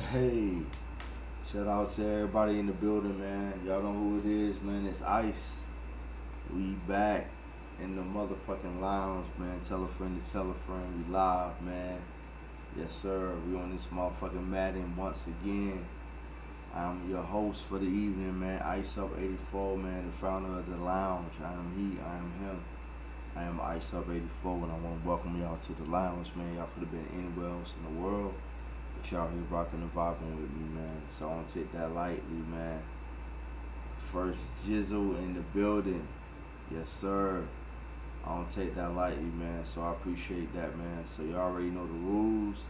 Hey, shout out to everybody in the building, man. Y'all know who it is, man. It's Ice. We back in the motherfucking lounge, man. Tell a friend to tell a friend. We live, man. Yes, sir. We on this motherfucking Madden once again. I'm your host for the evening, man. Iceup84, man. The founder of the lounge. I am he. I am him. I am Iceup84, and I want to welcome y'all to the lounge, man. Y'all could have been anywhere else in the world. But y'all here rocking and vibing with me, man. So I don't take that lightly, man. First Jizzle in the building. Yes, sir. I don't take that lightly, man. So I appreciate that, man. So you already know the rules.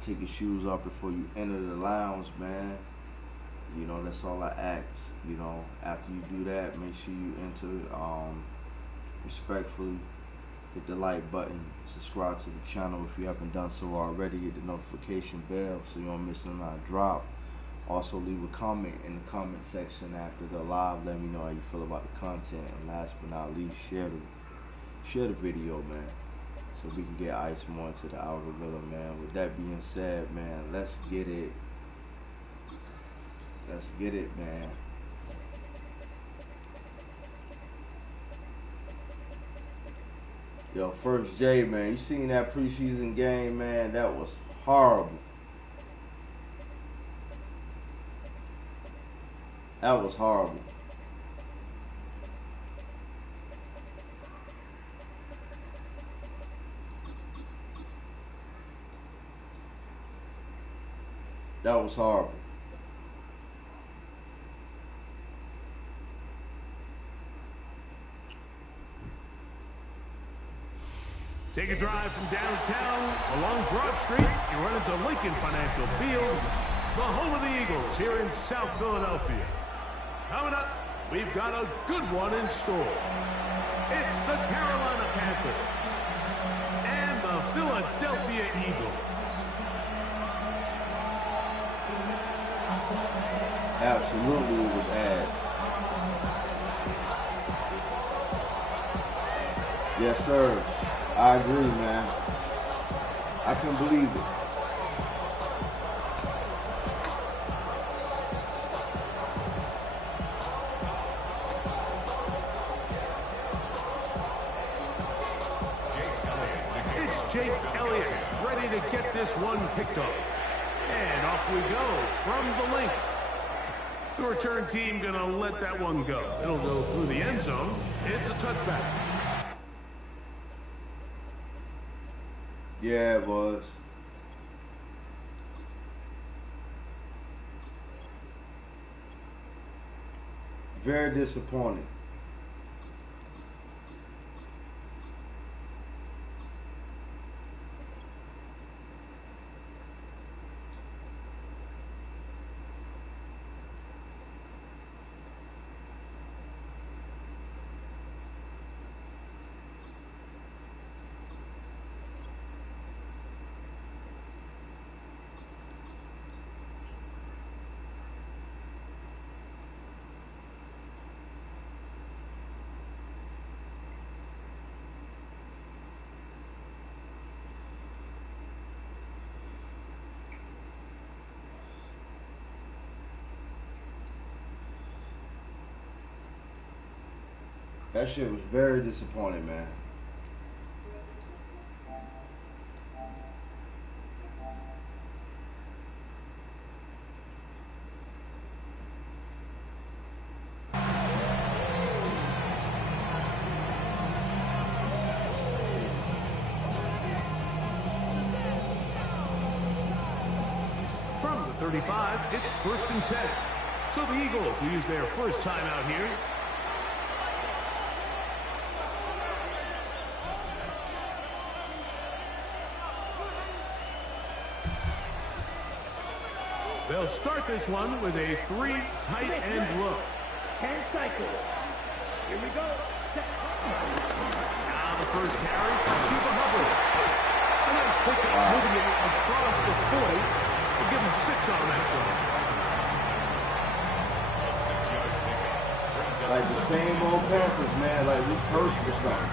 Take your shoes off before you enter the lounge, man. You know, that's all I ask. You know, after you do that, make sure you enter respectfully. Hit the like button, subscribe to the channel if you haven't done so already, hit the notification bell so you don't miss another drop. Also leave a comment in the comment section after the live, let me know how you feel about the content, and last but not least, share the video, man, so we can get Ice more into the algorithm, man. With that being said, man, let's get it, man. Yo, First J, man, you seen that preseason game, man? That was horrible. That was horrible. That was horrible. Take a drive from downtown along Broad Street. You run into Lincoln Financial Field, the home of the Eagles here in South Philadelphia. Coming up, we've got a good one in store. It's the Carolina Panthers and the Philadelphia Eagles. Absolutely, it was ass. Yes, sir. I agree, man. I couldn't believe it. It's Jake Elliott ready to get this one kicked off. And off we go from the link. The return team gonna let that one go. It'll go through the end zone. It's a touchback. Yeah, it was. Very disappointing. That shit was very disappointing, man. From the 35, it's 1st and 10. So the Eagles will use their first time out here. They'll start this one with a 3 tight end look. 10 cycles. Here we go. Now the first carry for Chuba Hubbard. A nice pickup, moving it across the 40. We'll give him 6 on that one. Like the same old Panthers, man. Like we cursed or something.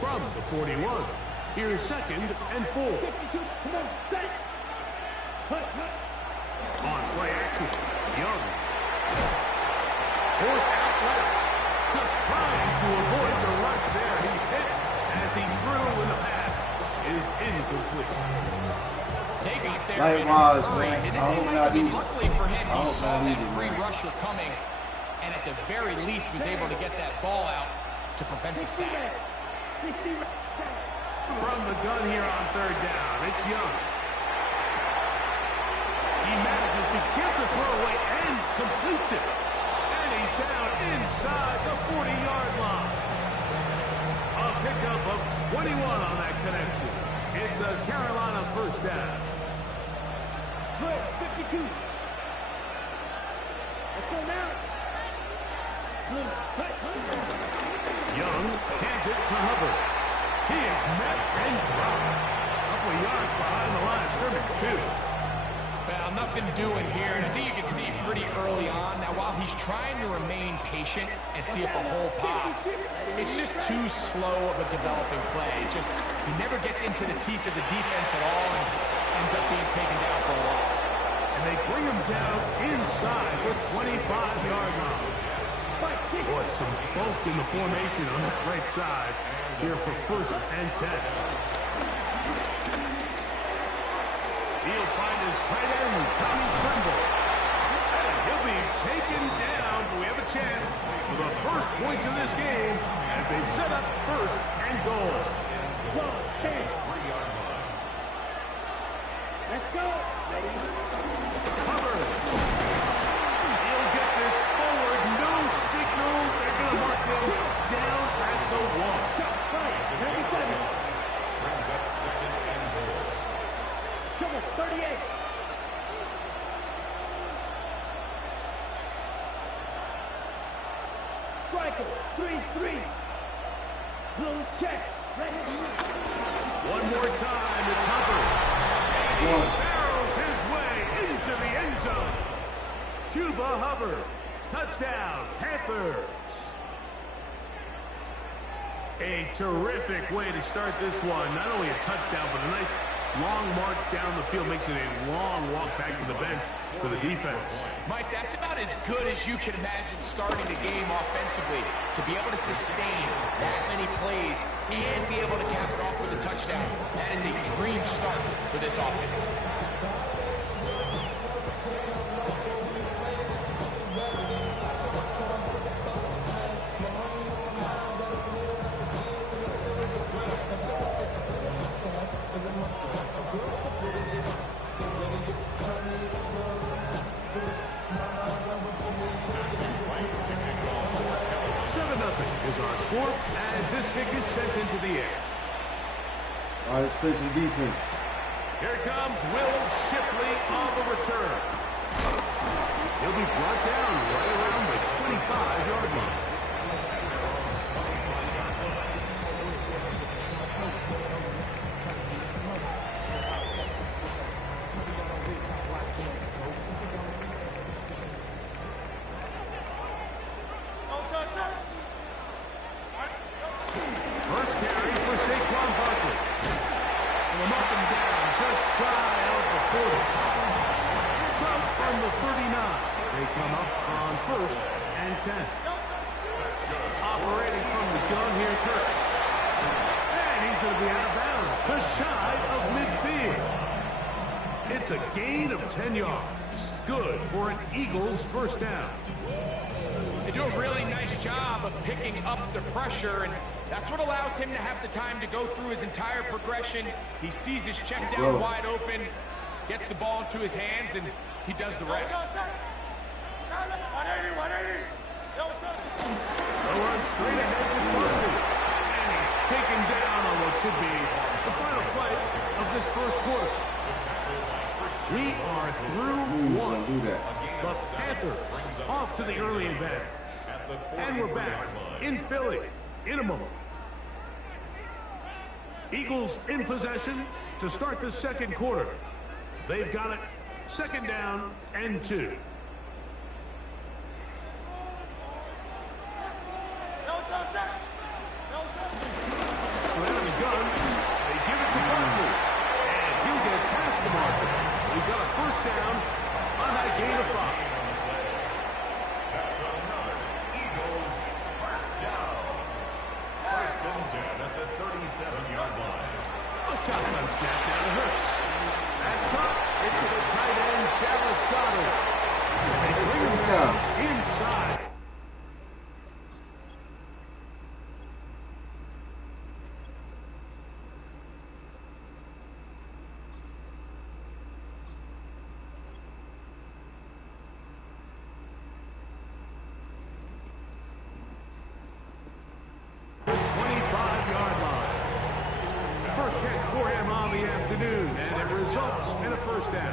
from the 41. Here's 2nd and 4. On play action, Young. Forced out left. Just trying to avoid the rush there. He's hit as he threw when the pass is incomplete. They got there in a Likewise, hurry, man. and I then hope they not might either. luckily for him, I he hope saw not that either, free man. rusher coming, and at the very least was able to get that ball out to prevent the sack. From the gun here on 3rd down, it's Young. He manages to get the throw away and completes it. And he's down inside the 40-yard line. A pickup of 21 on that connection. It's a Carolina 1st down. Good, 52. Let's go now. Young hands it to Hubbard. He is met and dropped. A couple of yards behind the line of scrimmage, too. Well, nothing doing here, and I think you can see pretty early on. Now, while he's trying to remain patient and see if a hole pops, it's just too slow of a developing play. He never gets into the teeth of the defense at all and ends up being taken down for a loss. And they bring him down inside the 25-yard line. Boy, some bulk in the formation on that right side here for 1st and 10. He'll find his tight end, Tommy Tremble. And he'll be taken down, but we have a chance for the first points of this game as they've set up 1st and goal. Let's go. Hubbard. He'll get this forward, no signal. They're going to mark him down at the 1. Brings up 2nd and goal. 38. Striker, 3-3. Blue check. One more time, it's Hubbard. And he barrels his way into the end zone. Chuba Hubbard. Touchdown, Panthers. A terrific way to start this one. Not only a touchdown, but a nice long march down the field. Makes it a long walk back to the bench for the defense. Mike, that's about as good as you can imagine starting the game offensively. To be able to sustain that many plays and be able to cap it off with a touchdown, that is a dream start for this offense. Is our score as this kick is sent into the air. All right, let's play some defense. Here comes Will Shipley on the return. He'll be brought down right around the 25-yard line. First carry for Saquon Barkley. Him up and down, just shy of the 40. Trump from the 39. They come up on 1st and 10. Operating from the gun, here's Hurts. And he's going to be out of bounds, just shy of midfield. It's a gain of 10 yards. Good for an Eagles 1st down. They do a really nice job of picking up the pressure, and that's what allows him to have the time to go through his entire progression. He sees his check down wide open, gets the ball into his hands, and he does the rest. They'll run straight ahead with Barkley. And he's taken down on what should be the final play of this 1st quarter. We are through one. The Panthers off to the early advantage. And we're back in Philly in a moment. Eagles in possession to start the 2nd quarter. They've got it 2nd down and 2. shotgun snap down to Hurts. That's up. It's to the tight end, Dallas Goedert. And they bring him down inside. And a first down.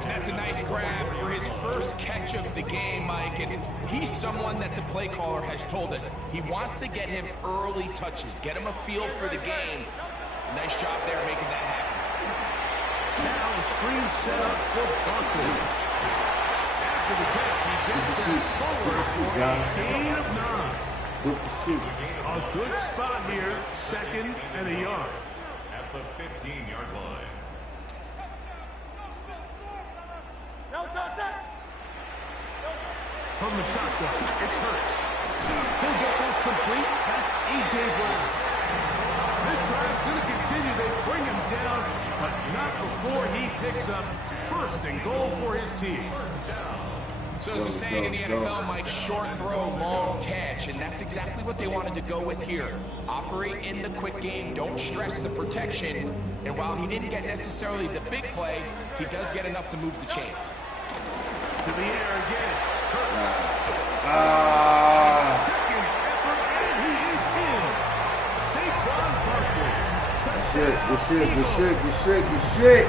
And that's a nice grab for his first catch of the game, Mike. And he's someone that the play caller has told us he wants to get him early touches, get him a feel for the game. Nice job there making that happen. Now the screen set up for Barkley. After the catch, he gets that forward for a gain of 9. Good pursuit. A good spot here, 2nd and a yard. At the 15-yard line. From the shotgun, it's Hurts. He'll get this complete. That's A.J. Brown. This drive's going to continue. They bring him down, but not before he picks up 1st and goal for his team. So as a saying in the NFL, Mike, short throw, long catch, and that's exactly what they wanted to go with here. Operate in the quick game, don't stress the protection, and while he didn't get necessarily the big play, he does get enough to move the chains. To the air again. Second effort, and he is in. Saquon Barkley. Good shit.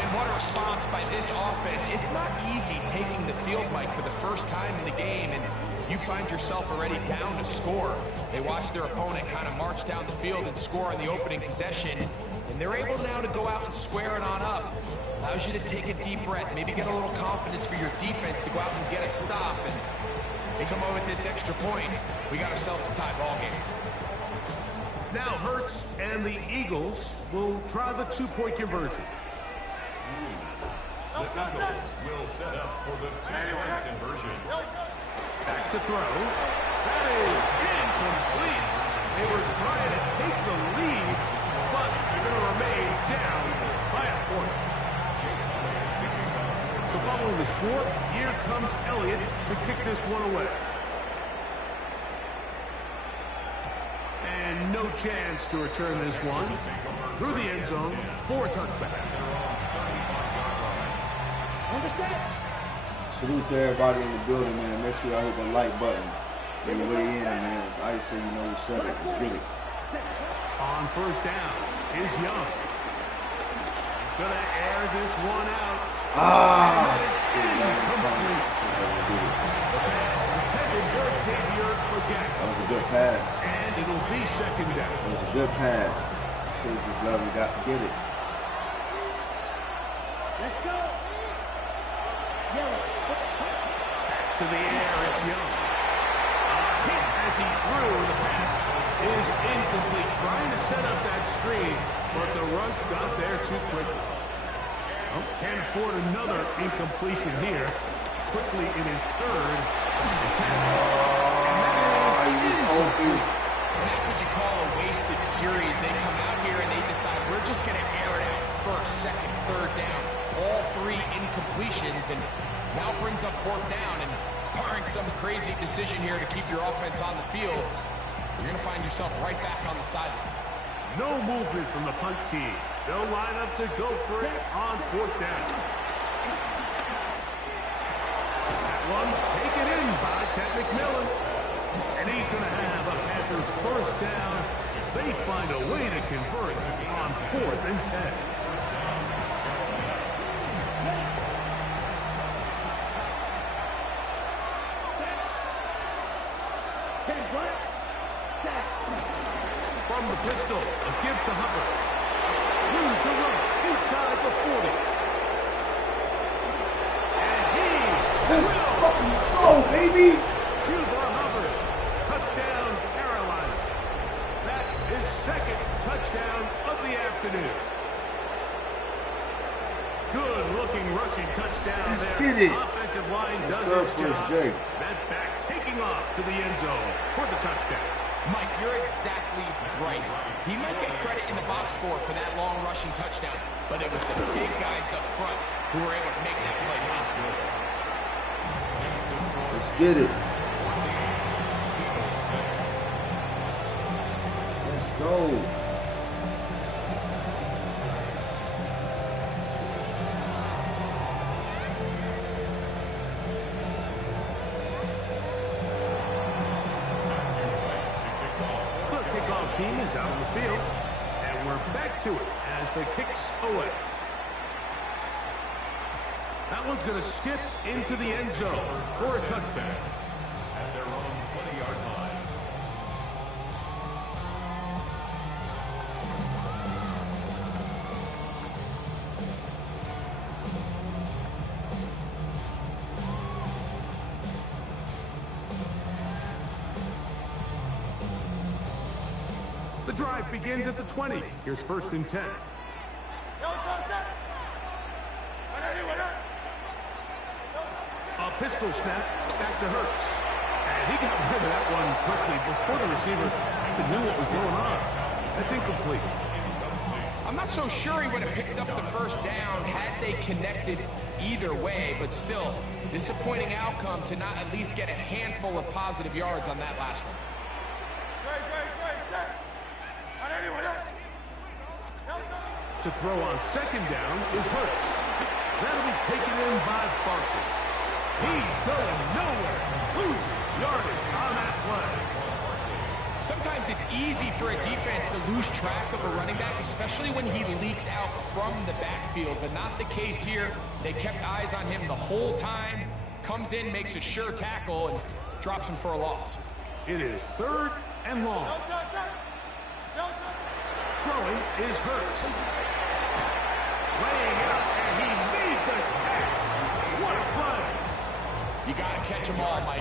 And what a response by this offense. It's not easy taking the field, Mike, for the first time in the game, and you find yourself already down to score. They watch their opponent kind of march down the field and score on the opening possession, and they're able now to go out and square it on up. Allows you to take a deep breath, maybe get a little confidence for your defense to go out and get a stop, and they come over with this extra point. We got ourselves a tie ball game. Now Hurts and the Eagles will try the 2-point conversion. The Eagles will set up for the 2-point conversion. Back to throw. That is incomplete. They were trying to take the lead, but they're going to remain down by a point. So following the score, here comes Elliott to kick this one away. And no chance to return this one through the end zone for a touchback. Salute to everybody in the building, man. Make sure y'all hit the like button. When you weigh in, man. It's Ice, so you know you said it. Let's get it. On first down is Young. He's going to air this one out. The pass intended for Xavier again. That was a good pass. And it'll be 2nd down. It was a good pass. Should have just let him get it. Let's go. Yellow. Back to the air, it's Young. Hit as he threw. The pass is incomplete. Trying to set up that screen, but the rush got there too quickly. Can't afford another incompletion here. Quickly in his 3rd attempt. And that is incomplete. And that's what you call a wasted series. They come out here and they decide we're just going to air it out 1st, 2nd, 3rd down. All 3 incompletions, and now brings up 4th down. And barring some crazy decision here to keep your offense on the field, you're going to find yourself right back on the sideline. No movement from the punt team. They'll line up to go for it on 4th down. That one taken in by Ted McMillan. And he's going to have a Panthers 1st down. They find a way to convert on 4th and 10. From the pistol, a give to Hubbard. Through to run inside the 40. And he Let's fucking go, baby! Cuba Hubbard. Touchdown, Carolina. That is 2nd touchdown of the afternoon. Good-looking rushing touchdown Let's there. get it. Offensive line does its job. That back taking off to the end zone for the touchdown. Mike, you're exactly right. He might get credit in the box score for that long rushing touchdown, but it was the big guys up front who were able to make that play possible. Let's get it. Let's go. Team is out on the field, and we're back to it as the kick's away. That one's going to skip into the end zone for a touchdown. At their own 20-yard line. The drive begins at the 20. Here's 1st and 10. A pistol snap back to Hurts. And he got rid of that one quickly before the receiver even knew what was going on. That's incomplete. I'm not so sure he would have picked up the 1st down had they connected either way, but still, disappointing outcome to not at least get a handful of positive yards on that last one. To throw on 2nd down is Hurts. That'll be taken in by Barkley. He's going nowhere. Losing yardage on that play. Sometimes it's easy for a defense to lose track of a running back, especially when he leaks out from the backfield, but not the case here. They kept eyes on him the whole time. Comes in, makes a sure tackle, and drops him for a loss. It is 3rd and long. Throwing is Hurts. Laying out, and he made the catch. What a play. You got to catch them all, Mike.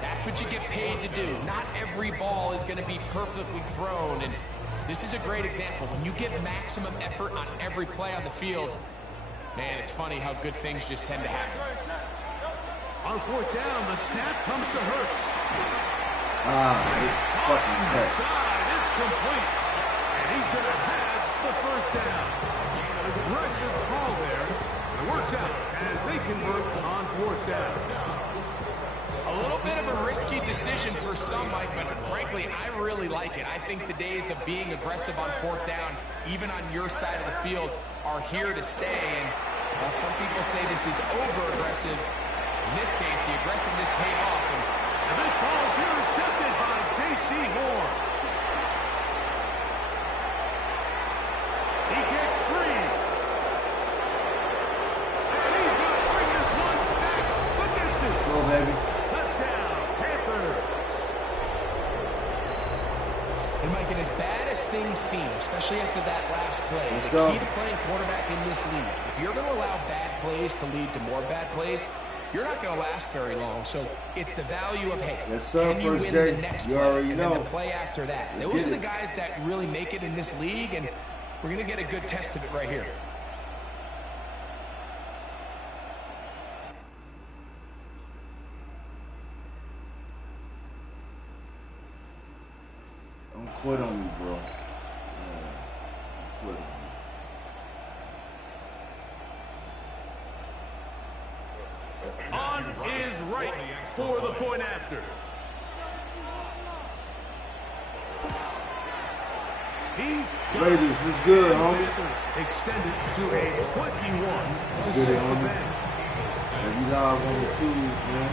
That's what you get paid to do. Not every ball is going to be perfectly thrown, and this is a great example. When you give maximum effort on every play on the field, man, it's funny how good things just tend to happen. On 4th down, the snap comes to Hurts. It's fucking catch. It's complete. And he's going to have the 1st down. An aggressive call there. It works out as they convert on 4th down. A little bit of a risky decision for some, Mike, but frankly, I really like it. I think the days of being aggressive on 4th down, even on your side of the field, are here to stay. And while some people say this is over-aggressive, in this case, the aggressiveness paid off. And this ball intercepted by J.C. Horn. He gets free. And he's going to bring this one back the distance. Go, baby. Touchdown, Panthers. And Mike, and as bad as things seem, especially after that last play, Let's the go. key to playing quarterback in this league, if you're going to allow bad plays to lead to more bad plays, you're not going to last very long. So it's the value of, hey, Yes, sir, can you First win J. the next You play already and know. then the play after that? Let's Those are get the it. guys that really make it in this league, and we're going to get a good test of it right here. Don't quit on me, bro. Yeah. Quit on me. On is right for the point after. He's got Raiders, what's good, homie? Panthers extended to a 21-6 Good, homie. advantage. Yeah, we live on the tubes, man.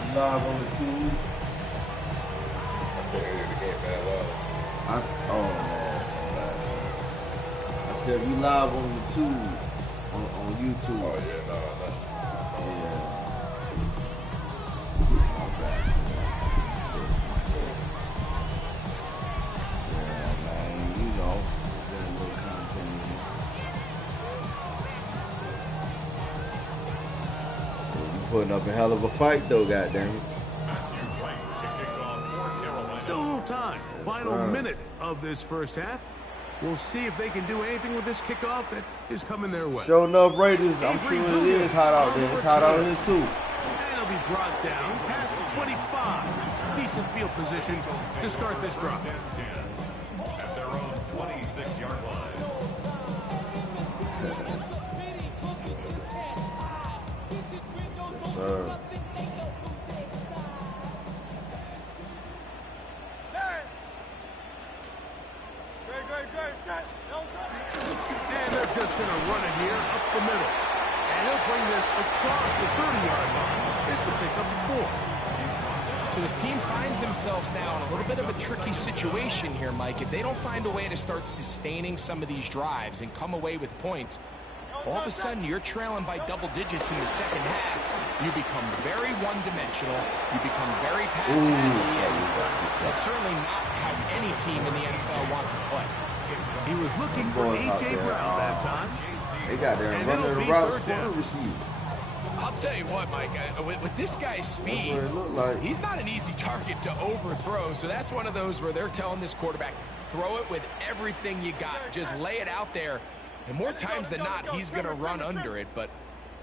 We live on the tubes. I said we live on the tube on YouTube. Oh, yeah, no. Yeah. My bad. Yeah, man, you know, get a little content in here. So we putting up a hell of a fight, though, goddammit. Still a little time. Final minute of this 1st half. We'll see if they can do anything with this kickoff that is coming their way. Showing up Raiders, I'm sure it is hot out there. It's hot out here, too. And he'll be brought down past the 25. Decent field position to start this drive. At their own 26-yard line. Sir. And they're just going to run it here up the middle. And he'll bring this across the 30-yard line. It's a pickup of 4. So his team finds themselves now in a little bit of a tricky situation here, Mike. If they don't find a way to start sustaining some of these drives and come away with points, all of a sudden you're trailing by double digits in the second half. You become very one-dimensional. You become very pass-heavy. And that's certainly not how any team in the NFL wants to play. He was looking for A.J. Brown that time. They got there and running the routes for the receivers. I'll tell you what, Mike, with this guy's speed, like. he's not an easy target to overthrow. So that's one of those where they're telling this quarterback, throw it with everything you got. Just lay it out there. And more times than not, he's going to run under it. But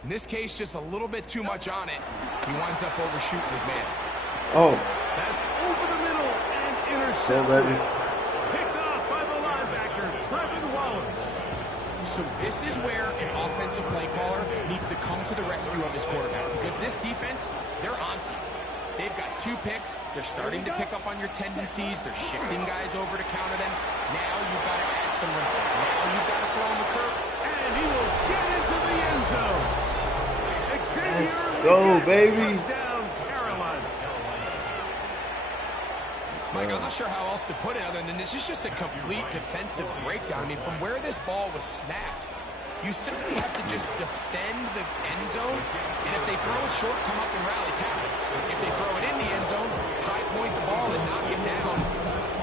in this case, just a little bit too much on it. He winds up overshooting his man. Oh. That's over the middle and intercepted. Picked off by the linebacker, Trevin Wallace. So this is where an offensive play caller needs to come to the rescue of his quarterback, because this defense, they're onto you. They've got 2 picks. They're starting to pick up on your tendencies. They're shifting guys over to counter them. Now you've got to add some wrinkles. Now you've got to throw him the curve. And he will get into the end zone. Let's go, baby. Down, Carolina. Mike, I'm not sure how else to put it other than this is just a complete defensive breakdown. I mean, from where this ball was snapped, you simply have to just defend the end zone, and if they throw it short, come up and rally tackle. If they throw it in the end zone, high point the ball and knock it down.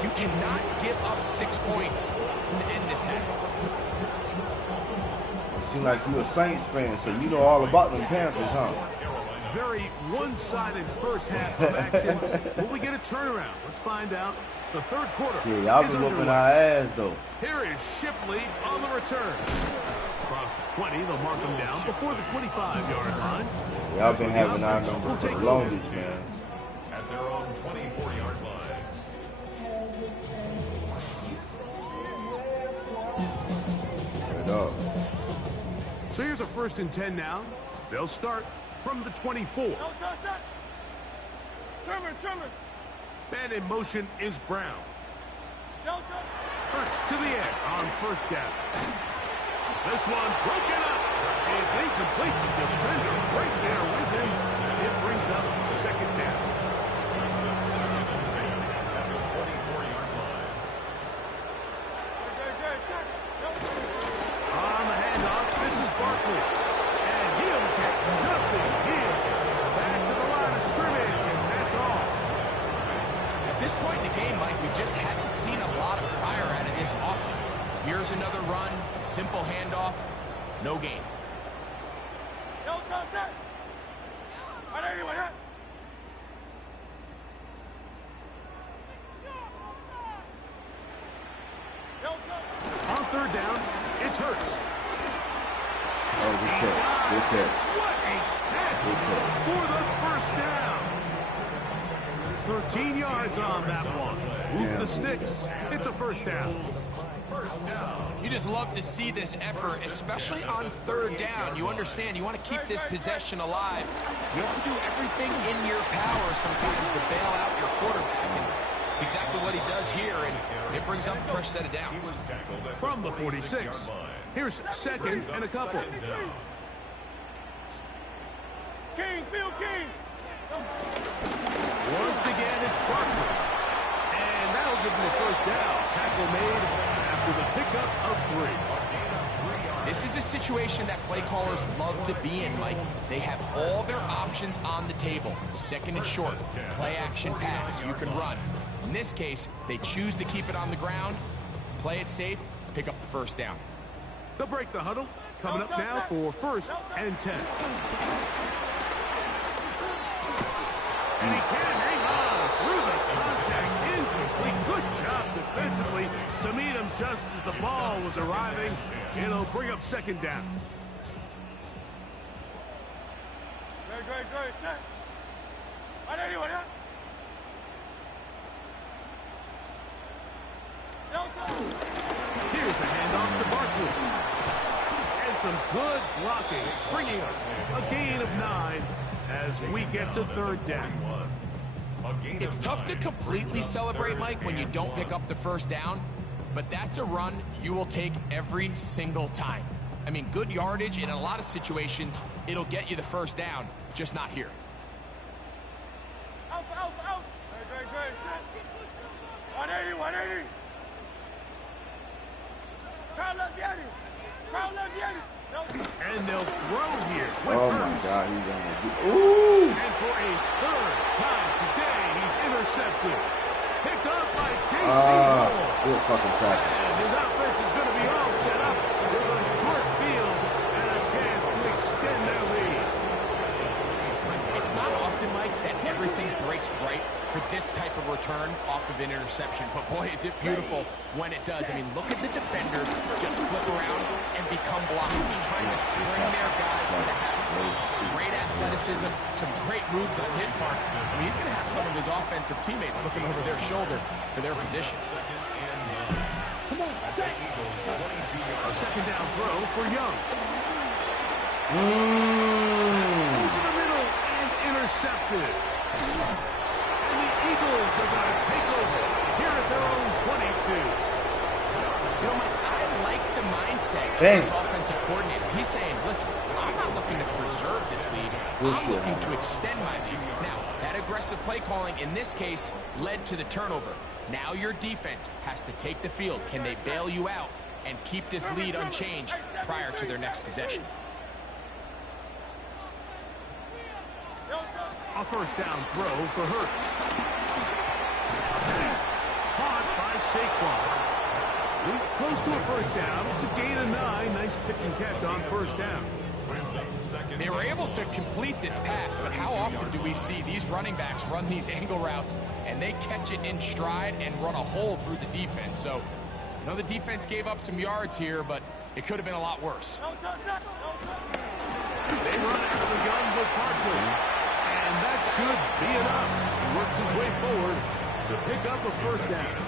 You cannot give up 6 points to end this half. It seems like you're a Saints fan, so you know all about them Panthers, huh? Very one-sided first half of action. Will we get a turnaround? Let's find out. The third quarter. See, y'all been whooping our ass, though. Here is Shipley on the return. Across the 20, they'll mark him down before the 25-yard line. Y'all been having our number for the longest, man. At their own 24-yard line. Straight up. So here's a 1st and 10 now. They'll start from the 24. Man in motion is Brown. Hurts to the end on 1st down. This one broken up. It's incomplete. The defender right there with him. It brings up 2nd down. On the handoff, this is Barkley. And he'll get nothing here. Back to the line of scrimmage, and that's all. At this point in the game, Mike, we just haven't seen a lot of fire out of this offense. Here's another run, simple handoff, no gain. On 3rd down, it's Hurts. Oh, good catch. Good catch. What a catch for the 1st down. 13 yards on that one. Move the sticks. It's a 1st down. You just love to see this effort, especially on 3rd down. You understand, you want to keep this possession alive. You have to do everything in your power sometimes to bail out your quarterback. And it's exactly what he does here, and it brings up a fresh set of downs. From the 46, here's 2nd and a couple. Once again, it's Barkley. And that'll give him the 1st down. Tackle made after the pickup of 3. This is a situation that play callers love to be in, Mike. They have all their options on the table. 2nd and short, play action pass, you can run. In this case, they choose to keep it on the ground, play it safe, pick up the 1st down. They'll break the huddle. Coming up now for 1st and 10. And he can hang on through the contact. Incomplete. Good job defensively to meet him just as the ball was arriving. It'll bring up 2nd down. some good blocking, bringing up a gain of 9 as we get to third down. It's tough to completely celebrate, Mike, when you don't pick up the first down, but that's a run you will take every single time. I mean, good yardage, and in a lot of situations, it'll get you the first down, just not here. Out. 180, 180. Crowd left, Yanni. And they'll throw here. Oh my God, he's gonna do. Ooh! And for a third time today, he's intercepted. Picked up by J.C. Good fucking tackle. And his offense is going to be all set up with a short field and a chance to extend their lead. It's not often, Mike, that everything breaks right for this type of return off of an interception. But boy, is it beautiful when it does. I mean, look at the defenders just flip around and become blockers, trying to spring their guy to the house. Great athleticism, some great moves on his part. I mean, he's going to have some of his offensive teammates looking over their shoulder for their position. A second down throw for Young. Over the middle and intercepted. And the Eagles are going to take over here at their own 22. You know, Mike, I like the mindset of this offensive coordinator. He's saying, listen, I'm not looking to preserve this lead. I'm looking to extend my lead. Now, that aggressive play calling in this case led to the turnover. Now your defense has to take the field. Can they bail you out and keep this lead unchanged prior to their next possession? A first down throw for Hurts. Caught by Saquon. He's close to a first down. It's a gain of 9. Nice pitch and catch on first down. They were able to complete this pass, but how often do we see these running backs run these angle routes and they catch it in stride and run a hole through the defense? So, I know the defense gave up some yards here, but it could have been a lot worse. They run out of the gun with Barkley. And that should be enough. He works his way forward to pick up a first down.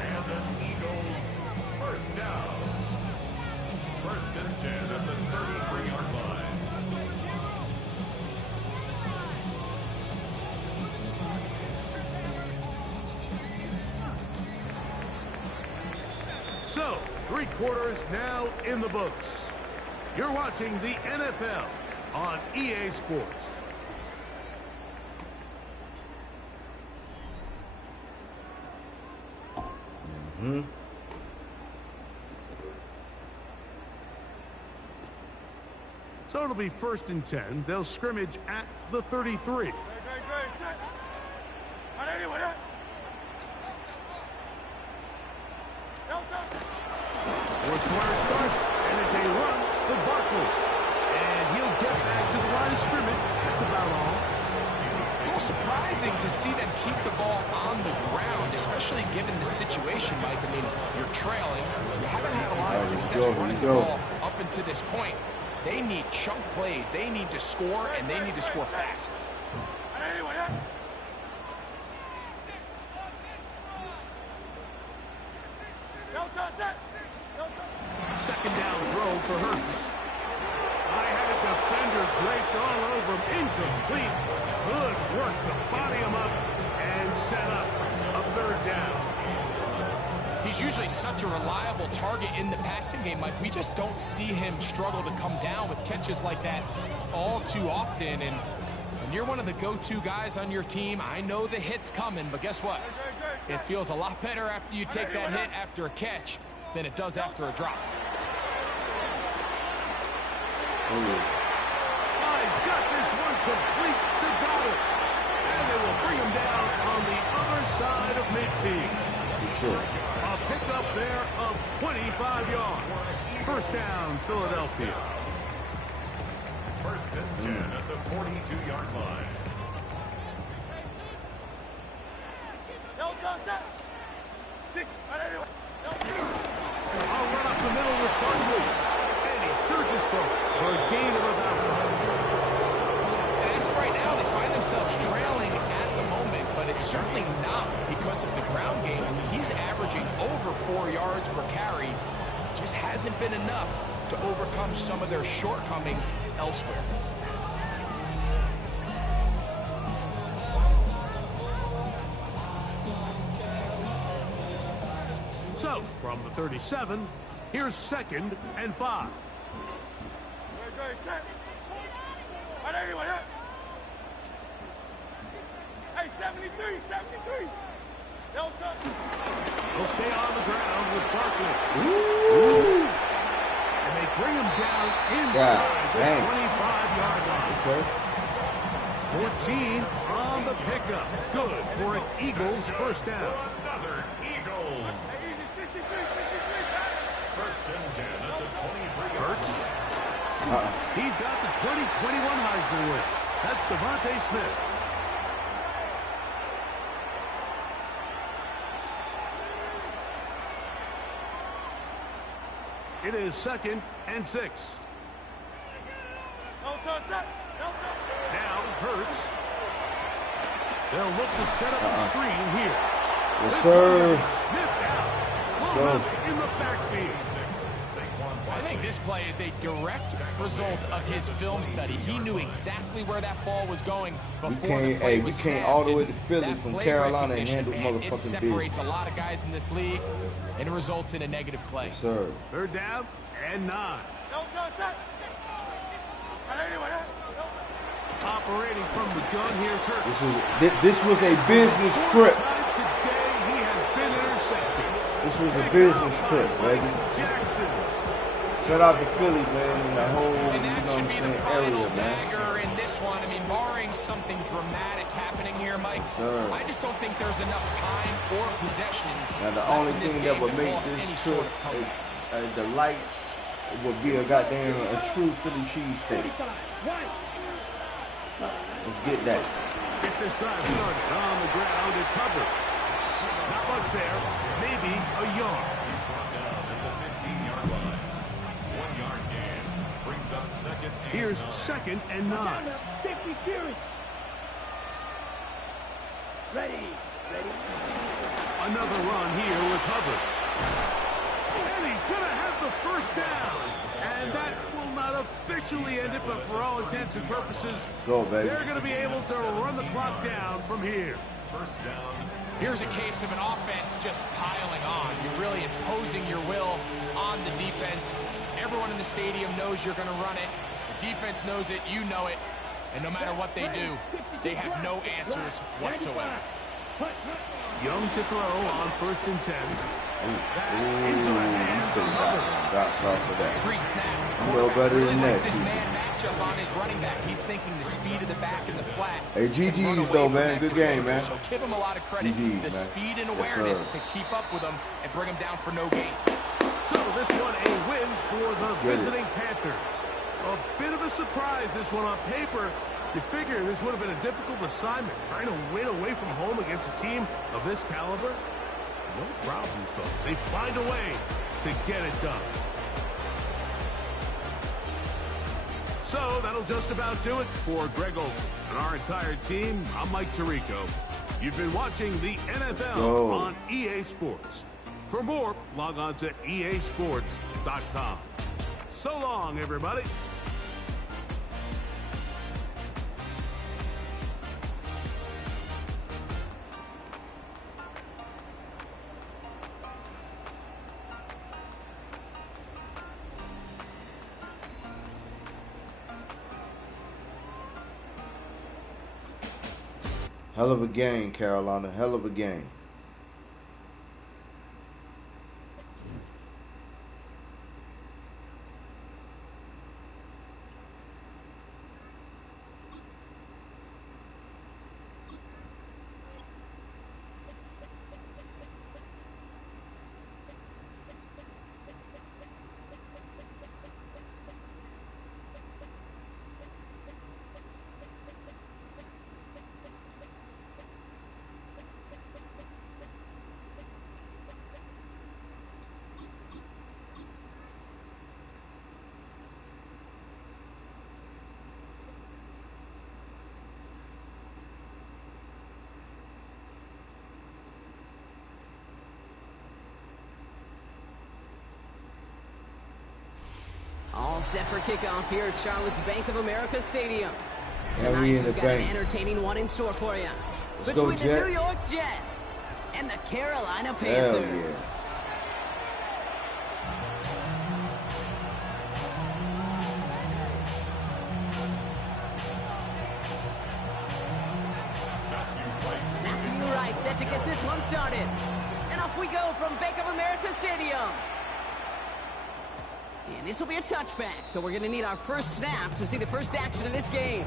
And the Eagles first down. First and 10 at the 33-yard line. So, 3 quarters now in the books. You're watching the NFL on EA Sports. So it'll be first and 10. They'll scrimmage at the 33. Fourth quarter starts, and it's a run for Barkley. And he'll get back to the line of scrimmage. That's about all. A little surprising to see them keep the ball on the ground, especially given the situation, Mike. I mean, you're trailing. You haven't had a lot of success running the ball up until this point. They need chunk plays. They need to score, and they need to score fast. Second down throw for Hurts. I had a defender draped all over him. Incomplete. Good work to body him up and set up a third down. He's usually such a reliable target in the passing game, Mike. We just don't see him struggle to come down with catches like that all too often. And when you're one of the go-to guys on your team, I know the hit's coming, but guess what? It feels a lot better after you take that hit after a catch than it does after a drop. He's got this one complete to Goddard. And they will bring him down on the other side of midfield. A pickup there of 25 yards. First down, Philadelphia. First and 10 at the 42-yard line. I'll run up the middle with Barkley. And he surges forward for a gain of about 5. And as of right now, they find themselves trailing at the moment, but it's certainly not because of the ground game. I mean, he's averaging over 4 yards per carry. Just hasn't been enough to overcome some of their shortcomings elsewhere. So, from the 37, here's 2nd and 5. Hey, 73, 73. Delta. He'll stay on the ground with Barkley. Ooh. And they bring him down inside the 25-yard line. Okay. 14 on the pickup. Good for an Eagles first down. Another Eagles. First and 10 at the 23. Hurts. He's got the 2021 Heisman win. That's Devontae Smith. It is 2nd and 6. Now Hurts. They'll look to set up a screen here. Yes, sir. Sniffed out. Well, in the backfield. I think this play is a direct result of his film study. He knew exactly where that ball was going before the play was snapped. We came all the way to Philly That from play Carolina and recognition, handled man, motherfucking it separates business. a lot of guys in this league, and it results in a negative play. Yes, sir. 3rd down and 9. Operating from the gun, here's Hurts. This was a business trip. Today he has been intercepted. This was a business trip, baby. Jackson. Shout out to Philly, man, and the whole, And you that know what should I'm be saying, the final area, man. dagger in this one. I mean, barring something dramatic happening here, Mike, Sir. I just don't think there's enough time or possessions. Now, the left only in this thing that game would to make pull off this any trip sort of comeback. the light would be a true Philly cheesesteak. Let's get that. Get this drive started on the ground. It's Hubbard. Not much there. Maybe a yard. He's brought down at the 15-yard line. 1-yard gain brings up 2nd and Here's 9. 2nd and 9. 50 series. Ready. Another run here with Hubbard. And he's going to have the first down. And that will not officially end it, but for all intents and purposes, Let's go, baby. they're going to be able to run the clock down from here. First down. Here's a case of an offense just piling on. You're really imposing your will on the defense. Everyone in the stadium knows you're going to run it. The defense knows it. You know it. And no matter what they do, they have no answers whatsoever. Young to throw on 1st and 10. Into the hands of got off of that. Pre-snap. A little better than that, This too. man matchup on his running back. He's thinking the speed of the back and the flat. Hey, Run GG's away though, from man. that Good game, defender. man. So give him a lot of credit. GG's, The man. speed and Yes, awareness sir. to keep up with him and bring him down for no gain. So this one a win for the Get it. visiting Panthers. A bit of a surprise, this one on paper. You figure this would have been a difficult assignment, trying to win away from home against a team of this caliber. No problems, though. They find a way to get it done. So that'll just about do it for Greg Olson and our entire team. I'm Mike Tirico. You've been watching the NFL on EA Sports. For more, log on to easports.com. So long, everybody. Hell of a game, Carolina. Hell of a game. All set for kickoff here at Charlotte's Bank of America Stadium. Yeah, Tonight, we in the we've got bank. an entertaining one in store for you. Let's go, Between the Jets. New York Jets and the Carolina Hell Panthers. yeah. Matthew Wright set to get this one started. And off we go from Bank of America Stadium. And this will be a touchback, so we're going to need our first snap to see the first action of this game.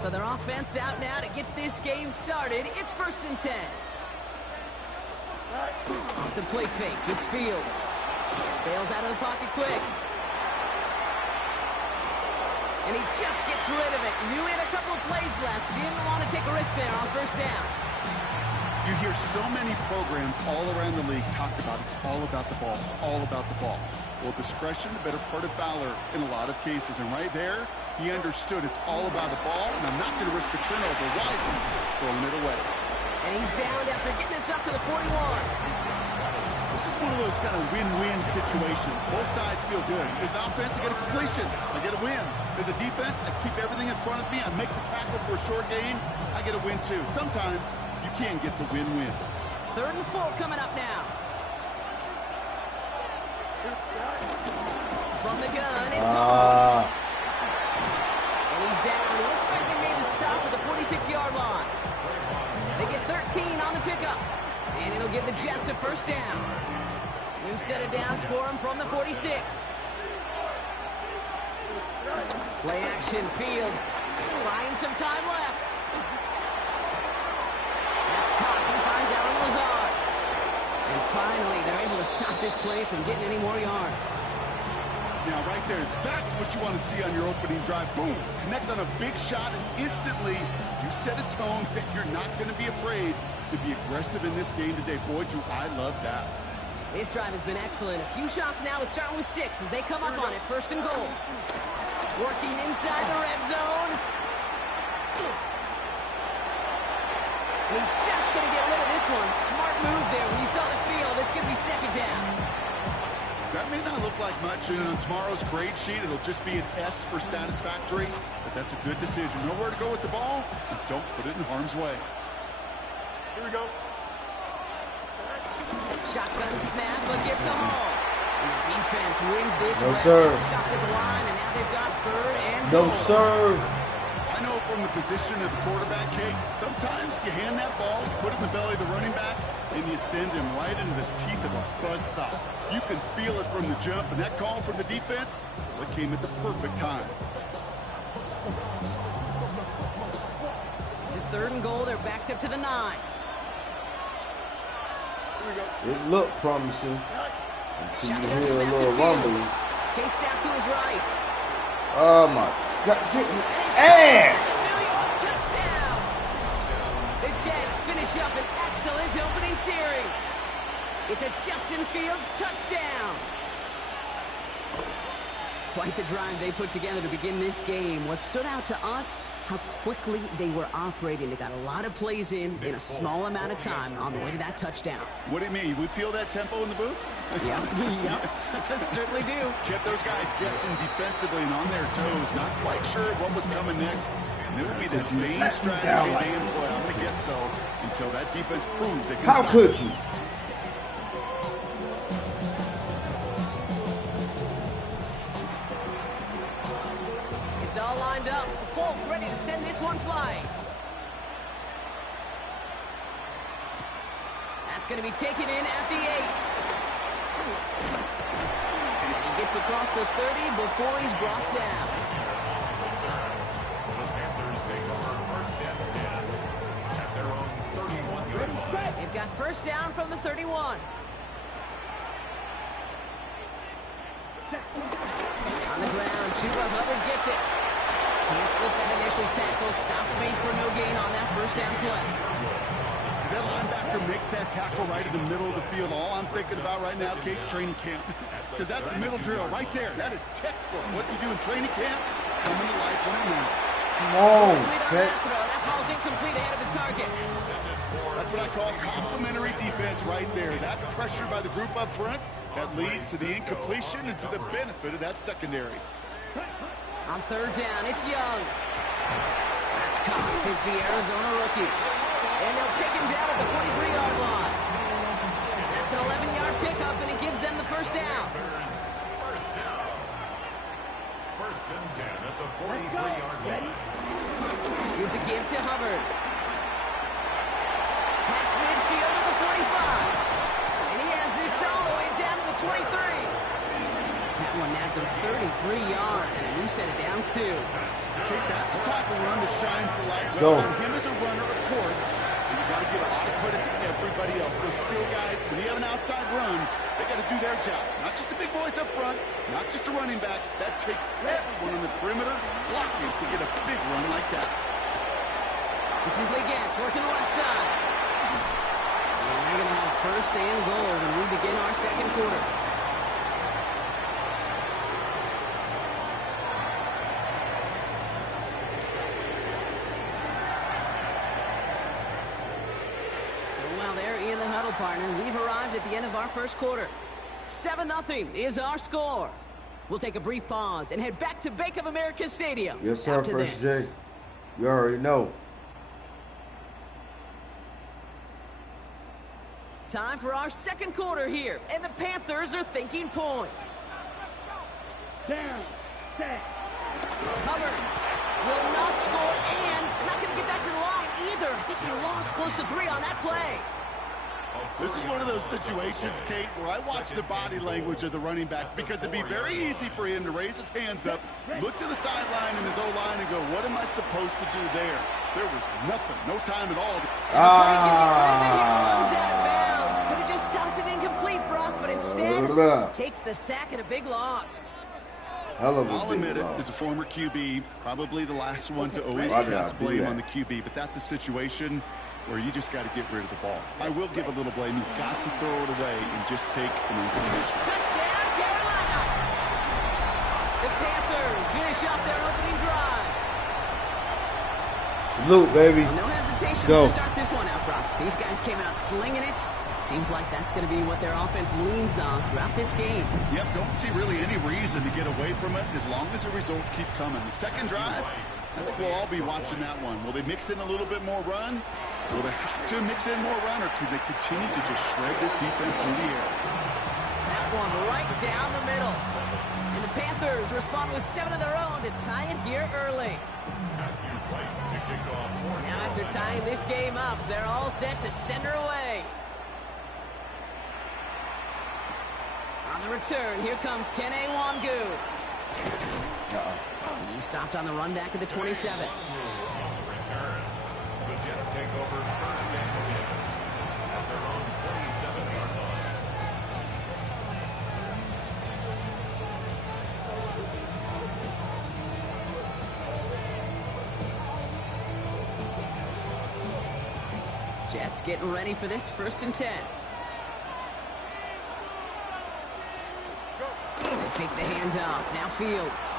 So their offense out now to get this game started. It's 1st and 10. Off the play fake. It's Fields. Bails out of the pocket quick. And he just gets rid of it. Knew he had a couple of plays left. Didn't want to take a risk there on 1st down. You hear so many programs all around the league talk about it's all about the ball. It's all about the ball. Well, discretion, the better part of valor in a lot of cases. And right there, he understood it's all about the ball, and I'm not going to risk a turnover. Wisely throwing it away. And he's down after getting this up to the 41. This is one of those kind of win-win situations. Both sides feel good. As an offense, I get a completion. I get a win. As a defense, I keep everything in front of me. I make the tackle for a short gain. I get a win, too. Sometimes you can get to win-win. 3rd and 4 coming up now. From the gun, it's on. And he's down. Looks like they made the stop at the 46-yard line. They get 13 on the pickup. And it'll give the Jets a 1st down. New set of downs for him from the 46. Play action, Fields. Buying some time left. That's caught. He finds Alan Lazard. And finally, they're able to stop this play from getting any more yards. Now, right there, that's what you want to see on your opening drive. Boom! Connect on a big shot, and instantly you set a tone that you're not going to be afraid to be aggressive in this game today. Boy, do I love that. This drive has been excellent. A few shots now, it's starting with 6 as they come up on it. 1st and goal. Working inside the red zone. And he's just going to get rid of this one. Smart move there. When you saw the field, it's going to be 2nd down. That may not look like much, and on tomorrow's grade sheet, it'll just be an S for satisfactory, but that's a good decision. Know where to go with the ball, and don't put it in harm's way. Here we go. Shotgun snap, a gift to Hall. And the defense wins this No, round. sir. Stopped at the line, and now they've got 3rd and No, goal. sir. I know from the position of the quarterback, Kate, sometimes you hand that ball, you put it in the belly of the running back, and you send him right into the teeth of a buzzsaw. You can feel it from the jump, and that call from the defense, well, it came at the perfect time. This is 3rd and goal. They're backed up to the 9. It looked promising until you Shotgun hear a snap little to rumbling. Fields. Chased out to his right. Oh my God! Get your ass! New York touchdown! The Jets finish up an excellent opening series. It's a Justin Fields touchdown. Quite the drive they put together to begin this game. What stood out to us, how quickly they were operating. They got a lot of plays in a small amount of time on the way to that touchdown. What do you mean? We feel that tempo in the booth? Yep, certainly do. Kept those guys guessing defensively and on their toes, not quite sure what was coming next. And it would be that same strategy they employ. I'm going to guess so until that defense proves it can How stop could it. you? It's all lined up. Folk ready to send this one flying. That's going to be taken in at the 8. And he gets across the 30 before he's brought down. The Panthers take over first and 10 at their own 31-yard line. They've got first down from the 31. On the ground, Chuba Hubbard gets it. Can't slip that initial tackle. Stops made for no gain on that first down play. As that linebacker makes that tackle right in the middle of the field, all I'm thinking about right now, Kate's training camp. Because that's a middle drill right there. That is textbook. What you do in training camp, coming to life when it matters. Come on, That falls incomplete ahead of his target. That's what I call complimentary defense right there. That pressure by the group up front, that leads to the incompletion and to the benefit of that secondary. On third down, it's Young. That's Cox, hits the Arizona rookie. And they'll take him down at the 43-yard line. That's an 11-yard pickup, and it gives them the first down. First down. First and 10 at the 43-yard line. Here's a give to Hubbard. Past midfield to the 45. And he has this all the way down to the 23. That one nabs him 33 yards and a new set of downs, too. Okay, that's the type of run that shines the light on him as a runner, of course. And you've got to give a lot of credit to everybody else. Those skill guys, when you have an outside run, they got to do their job. Not just the big boys up front, not just the running backs. That takes everyone on the perimeter blocking to get a big run like that. This is Leggett working the left side. And they're going to have first and goal when we begin our second quarter. So while they're in the huddle, partner, we've arrived at the end of our first quarter. 7-0 is our score. We'll take a brief pause and head back to Bank of America Stadium. Yes, sir, First J. You already know. Time for our second quarter here, and the Panthers are thinking points. Down, set. Hubbard will not score, and it's not going to get back to the line either. I think he lost close to 3 on that play. This is one of those situations, Kate, where I watch the body language of the running back because it'd be very easy for him to raise his hands up, look to the sideline in his O-line and go, what am I supposed to do there? There was nothing, no time at all. He runs out of bounds. Could have just tossed it incomplete, Brock, but instead takes the sack and a big loss. I'll admit it, as a former QB, probably the last one to always cast blame on the QB, but that's a situation where you just got to get rid of the ball. I will give a little blame. You've got to throw it away and just take an incompletion. Touchdown, Carolina! The Panthers finish off their opening drive. Salute, baby. No hesitations to start this one out, Brock. These guys came out slinging it. Seems like that's going to be what their offense leans on throughout this game. Yep, don't see really any reason to get away from it as long as the results keep coming. The second drive, I think we'll all be watching that one. Will they mix in a little bit more run? Will they have to mix in more run, or could they continue to just shred this defense through the air? That one right down the middle. And the Panthers respond with 7 of their own to tie it here early. Now after tying this game up, they're all set to send her away. On the return, here comes Kene Wangu. He's stopped on the run back at the 27. Return. The Jets take over first and 10 at their own 27-yard line. Jets getting ready for this first and 10. They fake the handoff. Now Fields.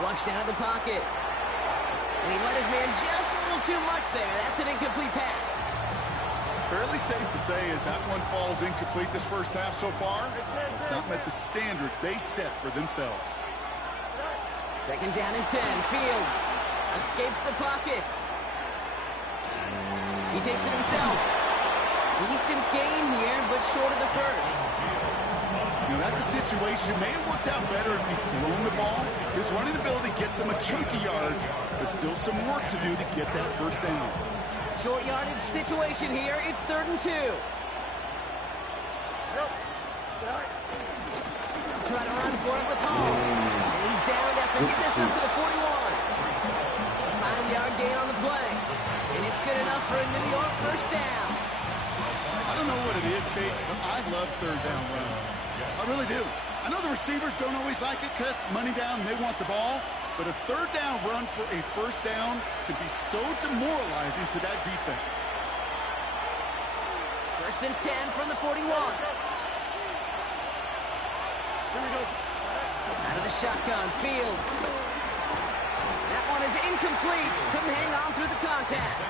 Flushed out of the pocket. And he let his man just a little too much there. That's an incomplete pass. Fairly safe to say as that one falls incomplete this first half so far, it's not met the standard they set for themselves. Second down and 10. Fields escapes the pocket. He takes it himself. Decent gain here, but short of the first. You know, that's a situation. May have worked out better if he'd thrown the ball. His running ability gets him a chunk of yards, but still some work to do to get that first down. Short yardage situation here. It's 3rd and 2. for it with Hall. And he's down after getting this up to the 41. A 5-yard gain on the play. And it's good enough for a New York first down. I don't know what it is, Kate, but I love third down runs. I really do. I know the receivers don't always like it because money down and they want the ball, but a third down run for a first down can be so demoralizing to that defense. First and 10 from the 41. Out of the shotgun, Fields. That one is incomplete. Couldn't hang on through the contact.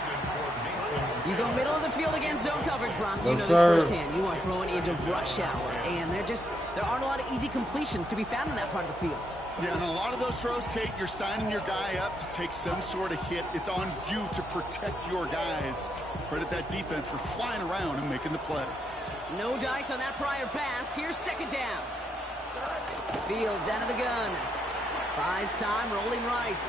You go middle of the field against zone coverage, Brock. You know this firsthand. You are throwing into rush hour, and there aren't a lot of easy completions to be found in that part of the field. Yeah, and a lot of those throws, Kate, you're signing your guy up to take some sort of hit. It's on you to protect your guys. Credit that defense for flying around and making the play. No dice on that prior pass. Here's second down. Fields out of the gun. Buys time, rolling right.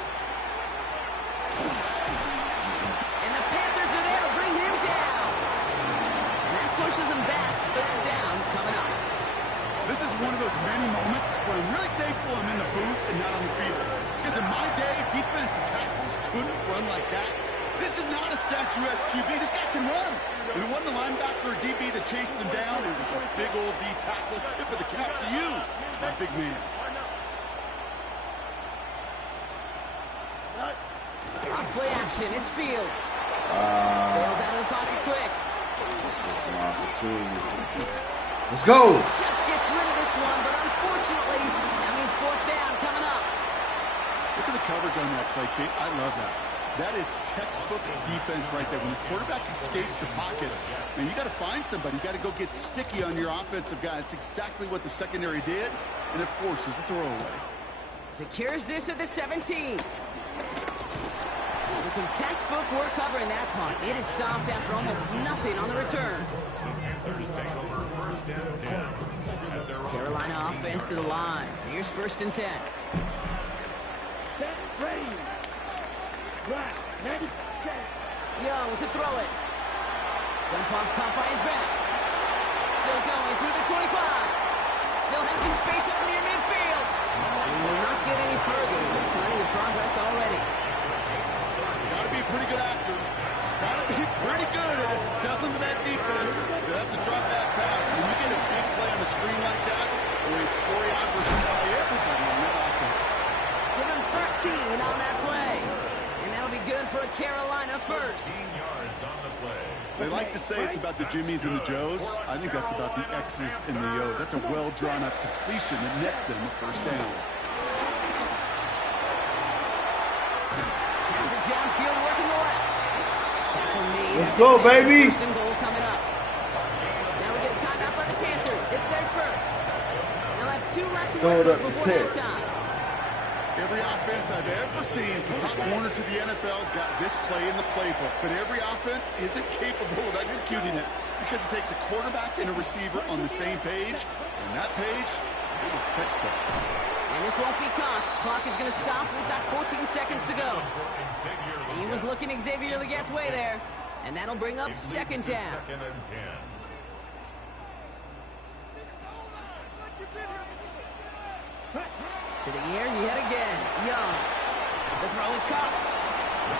And the Panthers are there to bring him down. And that pushes him back. Third down coming up. This is one of those many moments where I'm really thankful I'm in the booth and not on the field. Because in my day, defensive tackles couldn't run like that. This is not a statuesque QB. This guy can run. And it wasn't a linebacker or DB that chased him down. It was a big old D tackle. Tip of the cap to you, my big man. Off play action. It's Fields. Bails out of the pocket quick. Let's go. Just gets rid of this one, but unfortunately, that means fourth down coming up. Look at the coverage on that play, Kate. I love that. That is textbook defense right there. When the quarterback escapes the pocket, man, you got to find somebody. You got to go get sticky on your offensive guy. It's exactly what the secondary did, and it forces the throwaway. Secures this at the 17. It's some textbook work covering that punt. It is stopped after almost nothing on the return. Carolina offense to the line. Here's first and 10. Set, ready. Right, ready, set. Young to throw it. Dump off caught by his back. Still going through the 25. Still has some space up near midfield. And will not get any further. Plenty of progress already. Got to be a pretty good actor. Got to be pretty good at selling to that defense. That's a drop back pass. When you get a big play on the screen like that, where it's choreographed by everybody on that offense. Give him 13 on that play. And that'll be good for a Carolina first. They like to say it's about the Jimmies and the Joes. I think that's about the X's and the O's. That's a well-drawn-up completion that nets them a first down. Has it downfield working the left. Tackle made. Let's go, baby. First and goal coming up. Now we get a timeout by the Panthers. It's their first. They'll have 2 left to work with before halftime. Every offense I've ever seen from Pop Warner to the NFL's got this play in the playbook, but every offense isn't capable of executing it because it takes a quarterback and a receiver on the same page, and that page, it was textbook. And this won't be caught. Clock is going to stop. We've got 14 seconds to go. He was looking Xavier Legette's way there, and that'll bring up second down. To the air, yet again. Young. The throw is caught.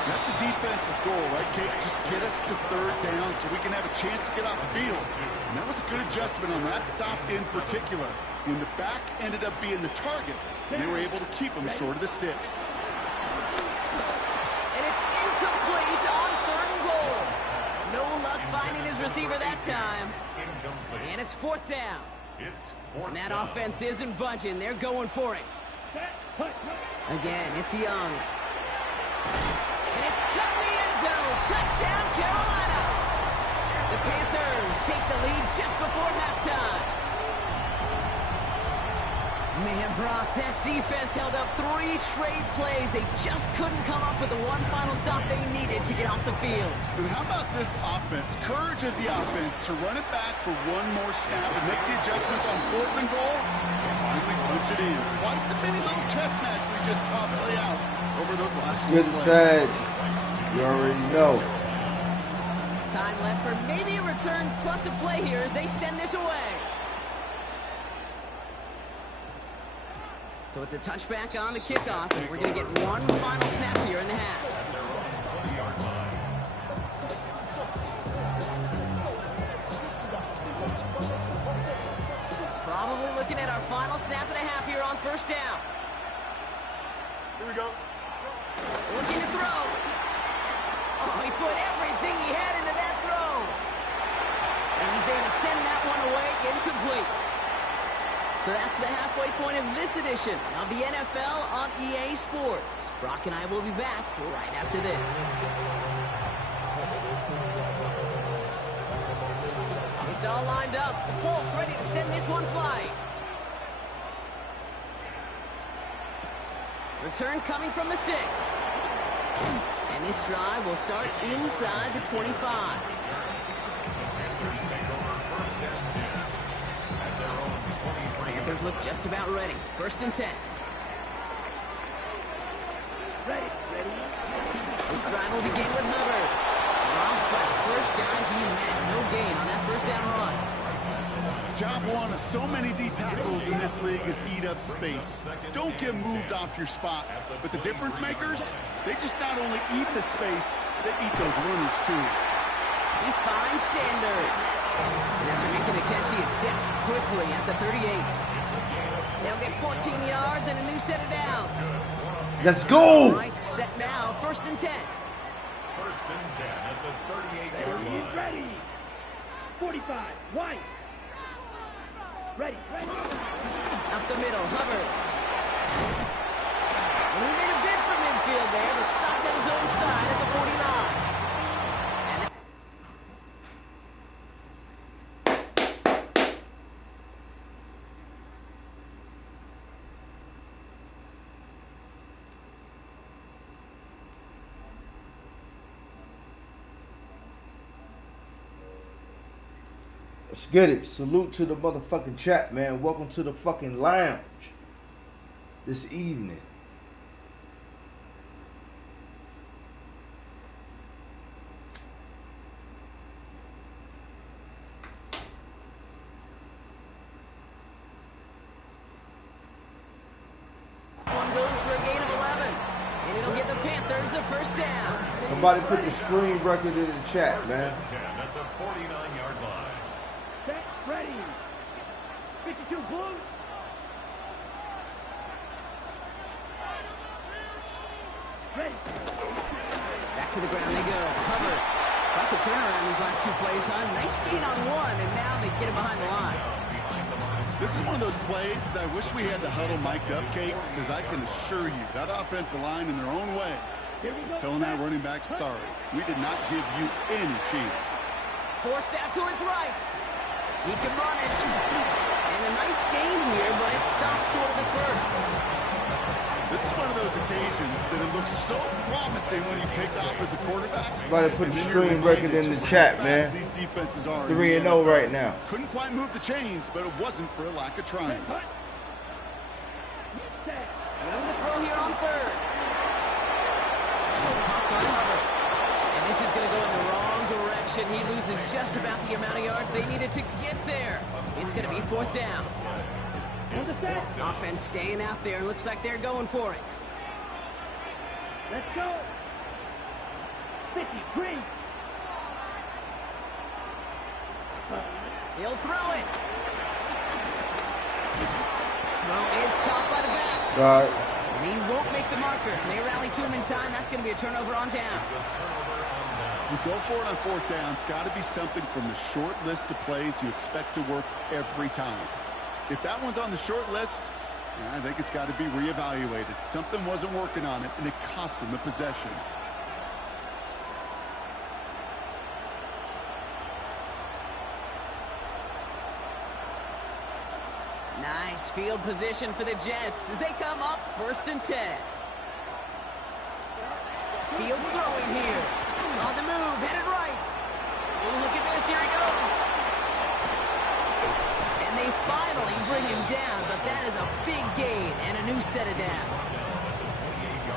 That's the defense's goal, right, Kate? Just get us to third down so we can have a chance to get off the field. And that was a good adjustment on that stop in particular. When the back ended up being the target, and they were able to keep him short of the sticks. And it's incomplete on third and goal. No luck finding his receiver that time. And it's fourth down. And that offense isn't budging. They're going for it. Again, it's Young. And it's cut in the end zone. Touchdown, Carolina. The Panthers take the lead just before halftime. Man, Brock, that defense held up 3 straight plays. They just couldn't come up with the one final stop they needed to get off the field. But how about this offense? Courage of the offense to run it back for one more snap and make the adjustments on fourth and goal. Finally punch it in. Quite the mini little chess match we just saw play out over those last few Good plays. Sag. You already know. Time left for maybe a return plus a play here as they send this away. So it's a touchback on the kickoff, and we're going to get one final snap here in the half. At their own 20-yard line. Probably looking at our final snap of the half here on first down. Here we go. Looking to throw. Oh, he put everything he had into that throw. And he's there to send that one away, incomplete. So that's the halfway point of this edition of the NFL on EA Sports. Brock and I will be back right after this. It's all lined up. Folk ready to send this one flying. Return coming from the 6. And this drive will start inside the 25. Panthers look just about ready. 1st and 10. Ready. This drive will begin with Hubbard. Drops by the first guy he met. No gain on that first down run. Job one of so many D tackles in this league is eat up space. Don't get moved off your spot. But the difference makers, they just not only eat the space, they eat those runners too. He finds Sanders. And after making a catch, he is decked quickly at the 38. They'll get 14 yards and a new set of downs. Let's go! All right, set now. 1st and 10. 1st and 10 at the 38-yard He's line. ready. 45. White. Ready. Up the middle, Hubbard. And he made a bid for midfield there, but stopped at his own side at the 49. Let's get it. Salute to the motherfucking chat, man. Welcome to the fucking lounge this evening. One goes for a gain of 11. And it'll give the Panthers a 1st down. Somebody put the screen record in the chat, man. 10 at the 49-yard line. Set. Ready. 52 blue. Ready. Back to the ground they go. Hubbard. Like the turnaround these last 2 plays, huh? Nice gain on 1, and now they get him behind the line. This is one of those plays that I wish we had the huddle mic'd up, Kate, because I can assure you that offensive line in their own way is telling that running back, sorry, we did not give you any chance. Forced out to his right. He can run it. And a nice game here, but it stopped short of the 1st. This is one of those occasions that it looks so promising when you take off as a quarterback. Somebody put the And then screen you're record reminded in the just chat, how fast man. These defenses are. 3-0 right now. Couldn't quite move the chains, but it wasn't for a lack of trying. Another throw here on 3rd. And this is going to go in the wrong direction. He loses just about the amount of yards they needed to get there. It's going to be 4th down. Offense staying out there. Looks like they're going for it. Let's go. 50. Green. He'll throw it. Throw is caught by the back. All right. And he won't make the marker. And they rally to him in time. That's going to be a turnover on downs. You go for it on 4th down. It's got to be something from the short list of plays you expect to work every time. If that one's on the short list, I think it's got to be reevaluated. Something wasn't working on it, and it cost them the possession. Nice field position for the Jets as they come up 1st and 10. Field throwing here. On the move, headed right. Oh, look at this, here he goes. And they finally bring him down, but that is a big gain and a new set of downs.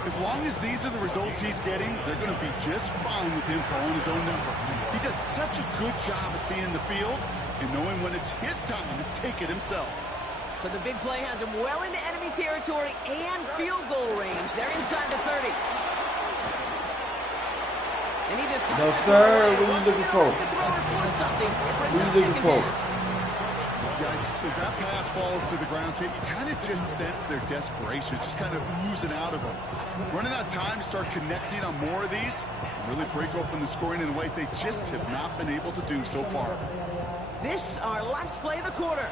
As long as these are the results he's getting, they're going to be just fine with him calling his own number. He does such a good job of seeing the field and knowing when it's his time to take it himself. So the big play has him well into enemy territory and field goal range. They're inside the 30. And he just No, sir. What are you looking for? What are you looking for? Yikes, as that pass falls to the ground, Kate, you kind of just sense their desperation, just kind of oozing out of them. Running out of time to start connecting on more of these, really break open the scoring in a way they just have not been able to do so far. This our last play of the quarter.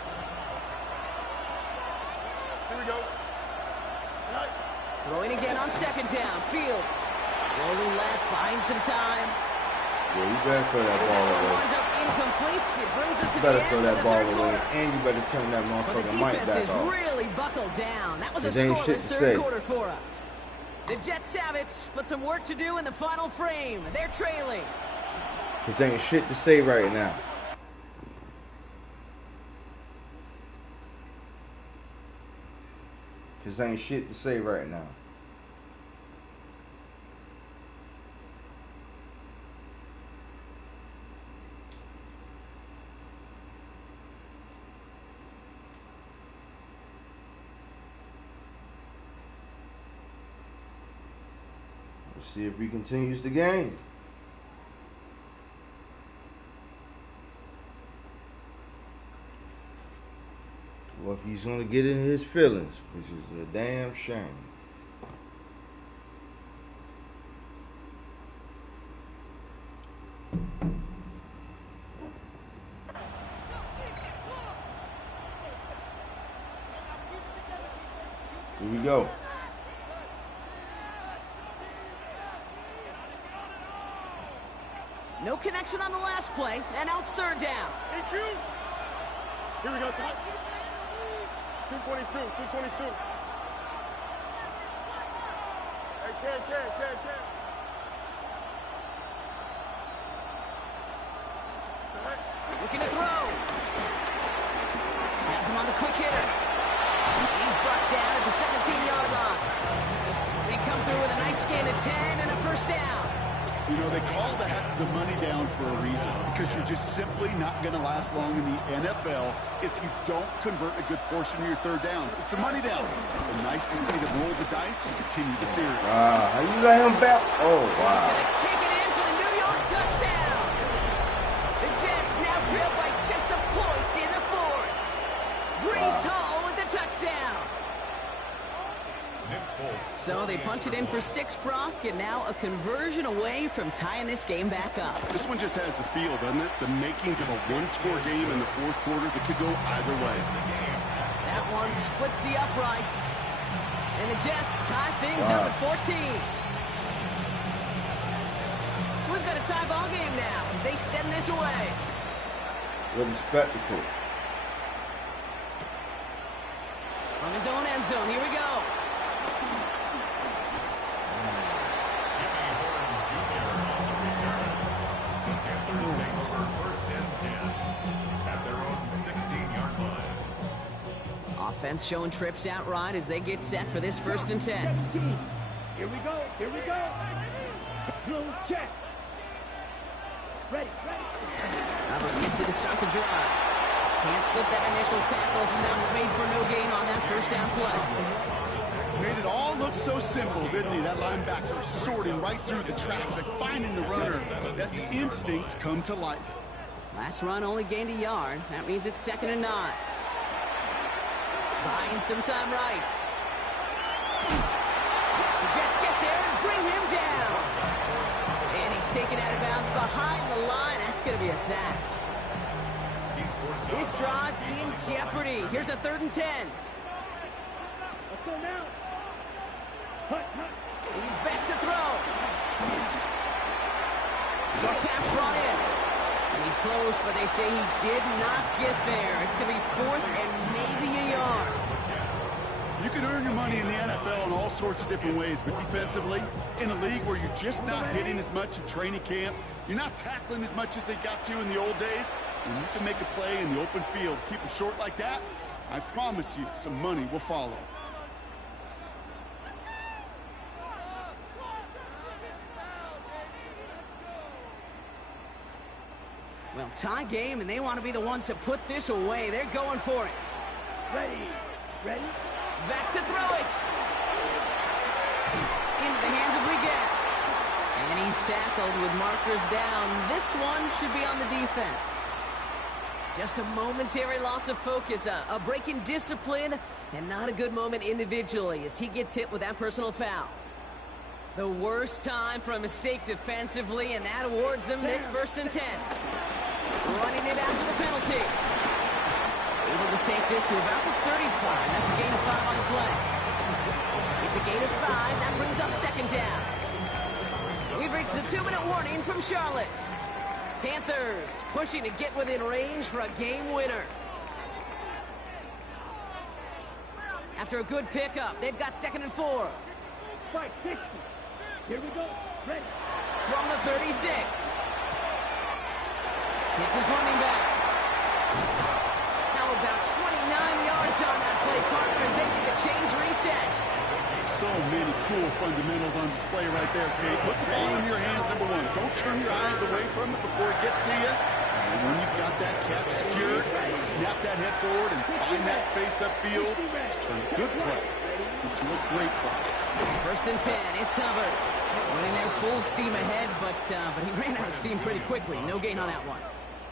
Here we go. Throwing again on second down. Fields rolling left, buying some time. Yeah, you better throw that ball away. Incomplete. It brings us to You better the throw end of that the ball third away, quarter. and you better turn that But the motherfucking mic defense back is off. really buckled down. That was a There ain't shit scoreless to third say. quarter for us. The Jets have it, but some work to do in the final frame. They're trailing. Cause there ain't shit to say right now. Cause there ain't shit to say right now. Let's see if he continues the game. Or if he's gonna get in his feelings, which is a damn shame. Here we go. No connection on the last play, and now it's third down. EQ. Here we go, son. 222, 222. Hey, Ken. Looking to throw. Has him on the quick hitter. He's brought down at the 17-yard line. They come through with a nice gain of 10 and a first down. You know, they call that the money down for a reason, because you're just simply not going to last long in the NFL if you don't convert a good portion of your third downs. It's a money down. So nice to see them roll the dice and continue the series. How you let him back? Oh, He's wow. going to take it in for the New York touchdown. The Jets now trail by just a point in the fourth. Breece Hall with the touchdown. So they punch it in for 6, Brock, and now a conversion away from tying this game back up. This one just has the feel, doesn't it? The makings of a one-score game in the fourth quarter that could go either way. That one splits the uprights. And the Jets tie things up at 14. So we've got a tie ball game now as they send this away. What a spectacle. On his own end zone, here we go. Offense showing trips out right as they get set for this 1st and 10. Here we go. Blue check. Ready. Hubbard gets it to start the drive. Can't slip that initial tackle. Stops made for no gain on that first down play. Made it all look so simple, didn't he? That linebacker sorting right through the traffic, finding the runner. That's instincts come to life. Last run only gained a yard. That means it's 2nd and 9. Buying some time right. The Jets get there and bring him down. And he's taken out of bounds behind the line. That's going to be a sack. This drive in jeopardy. Here's a 3rd and 10. Let's go now. He's back to throw. Short pass brought in. And he's close, but they say he did not get there. It's going to be 4th and maybe a yard. You can earn your money in the NFL in all sorts of different ways, but defensively, in a league where you're just not hitting as much in training camp, you're not tackling as much as they got to in the old days, when you can make a play in the open field, keep it short like that, I promise you some money will follow. Well, tie game, and they want to be the ones to put this away. They're going for it. Ready. Ready. Back to throw it. Into the hands of Leggett. And he's tackled with markers down. This one should be on the defense. Just a momentary loss of focus, a break in discipline, and not a good moment individually as he gets hit with that personal foul. The worst time for a mistake defensively, and that awards them this 1st and 10. Running it after the penalty. Able to take this to about the 35. That's a gain of 5 on the play. It's a gain of 5. That brings up 2nd down. We've reached the 2-minute warning from Charlotte. Panthers pushing to get within range for a game winner. After a good pickup, they've got 2nd and 4. 560. Here we go. Ready. From the 36. Hits his running back. How about 29 yards on that play, partner, as they get the chains reset. So many cool fundamentals on display right there, Kate. Put the ball in your hands, number one. Don't turn your eyes away from it before it gets to you. And when you've got that catch secured, snap that head forward and find that space upfield. Turn a good play into a great play. 1st and 10, it's Hubbard. Went in there full steam ahead, but he ran out of steam pretty quickly. No gain on that one.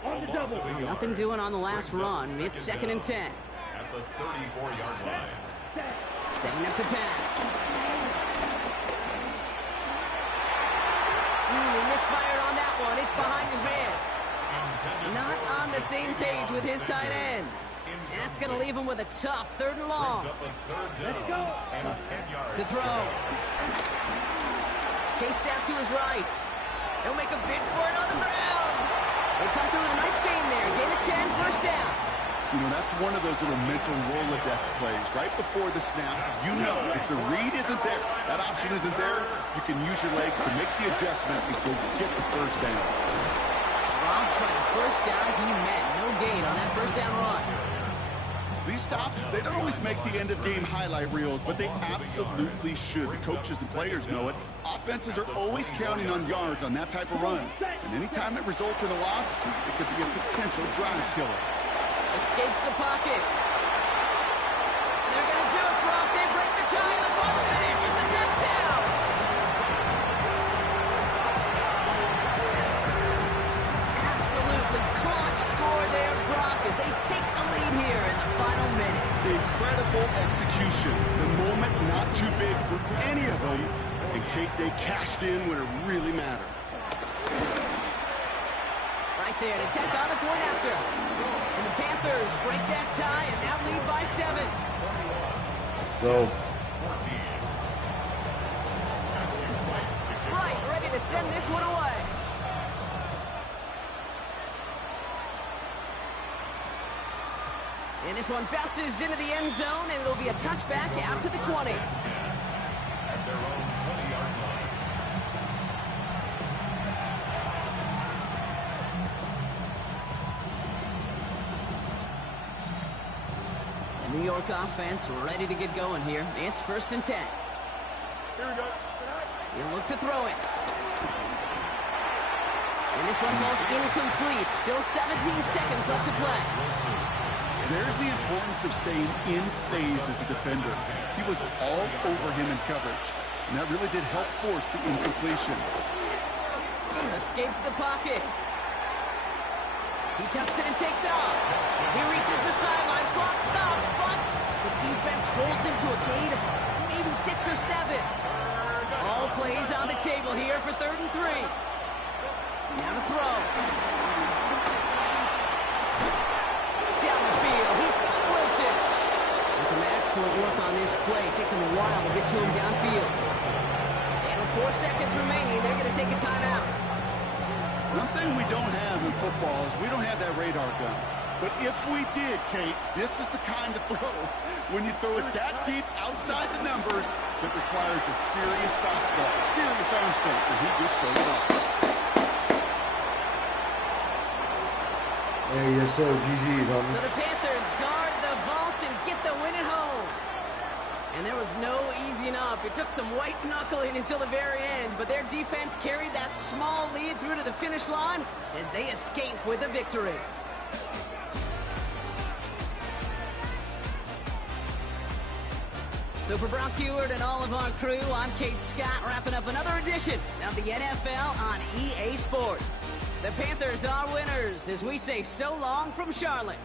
On the double. Nothing doing on the last run. It's 2nd and 10. At the 34-yard line. Setting up to pass. He misfired on that one. It's behind his man. Not on the same page with his tight end. And that's going to leave him with a tough 3rd and long. Let's go. To throw. Chased out to his right. He'll make a bid for it on the ground. They come through with a nice gain there. Gain of 10, 1st down. You know, that's one of those little mental Rolodex plays. Right before the snap, you know if the read isn't there, that option isn't there, you can use your legs to make the adjustment and go get the 1st down. Robbed by the 1st guy he met. No gain on that 1st down run. These stops, they don't always make the end-of-game highlight reels, but they absolutely should. The coaches and players know it. Offenses are always counting on yards on that type of run. And anytime it results in a loss, it could be a potential drive killer. Escapes the pocket. They're going to do it, Brock. They break the tie. The final minute is a touchdown. Absolutely clutch score there, Brock, as they take the lead here in the final minutes. Incredible execution. The moment not too big for any of them. In case they cashed in when it really mattered. Right there to tack on the point after. And the Panthers break that tie and now lead by 7. Let's go. Right, ready to send this one away. And this one bounces into the end zone, and it'll be a touchback out to the 20. At their own 20-yard line. The New York offense ready to get going here. It's 1st and 10. Here we go. You look to throw it. And this one falls incomplete. Still 17 seconds left to play. There's the importance of staying in phase as a defender. He was all over him in coverage, and that really did help force the incompletion. Escapes the pocket. He tucks it and takes off. He reaches the sideline. Clock stops, but the defense holds him to a gain of maybe 6 or 7. All plays on the table here for 3rd and 3. Now to throw. Down the field. He's got Wilson. And some excellent work on this play. It takes him a while to get to him downfield. And with 4 seconds remaining, they're going to take a timeout. One thing we don't have in football is we don't have that radar gun. But if we did, Kate, this is the kind of throw when you throw it that deep outside the numbers that requires a serious fastball, serious arm strength, and he just showed it off. Hey, yes sir, GG's, homie. So the Panthers guard the vault and get the win at home. And there was no easing up. It took some white knuckling until the very end, but their defense carried that small lead through to the finish line as they escape with a victory. So for Brock Heward and all of our crew, I'm Kate Scott, wrapping up another edition of the NFL on EA Sports. The Panthers are winners as we say so long from Charlotte.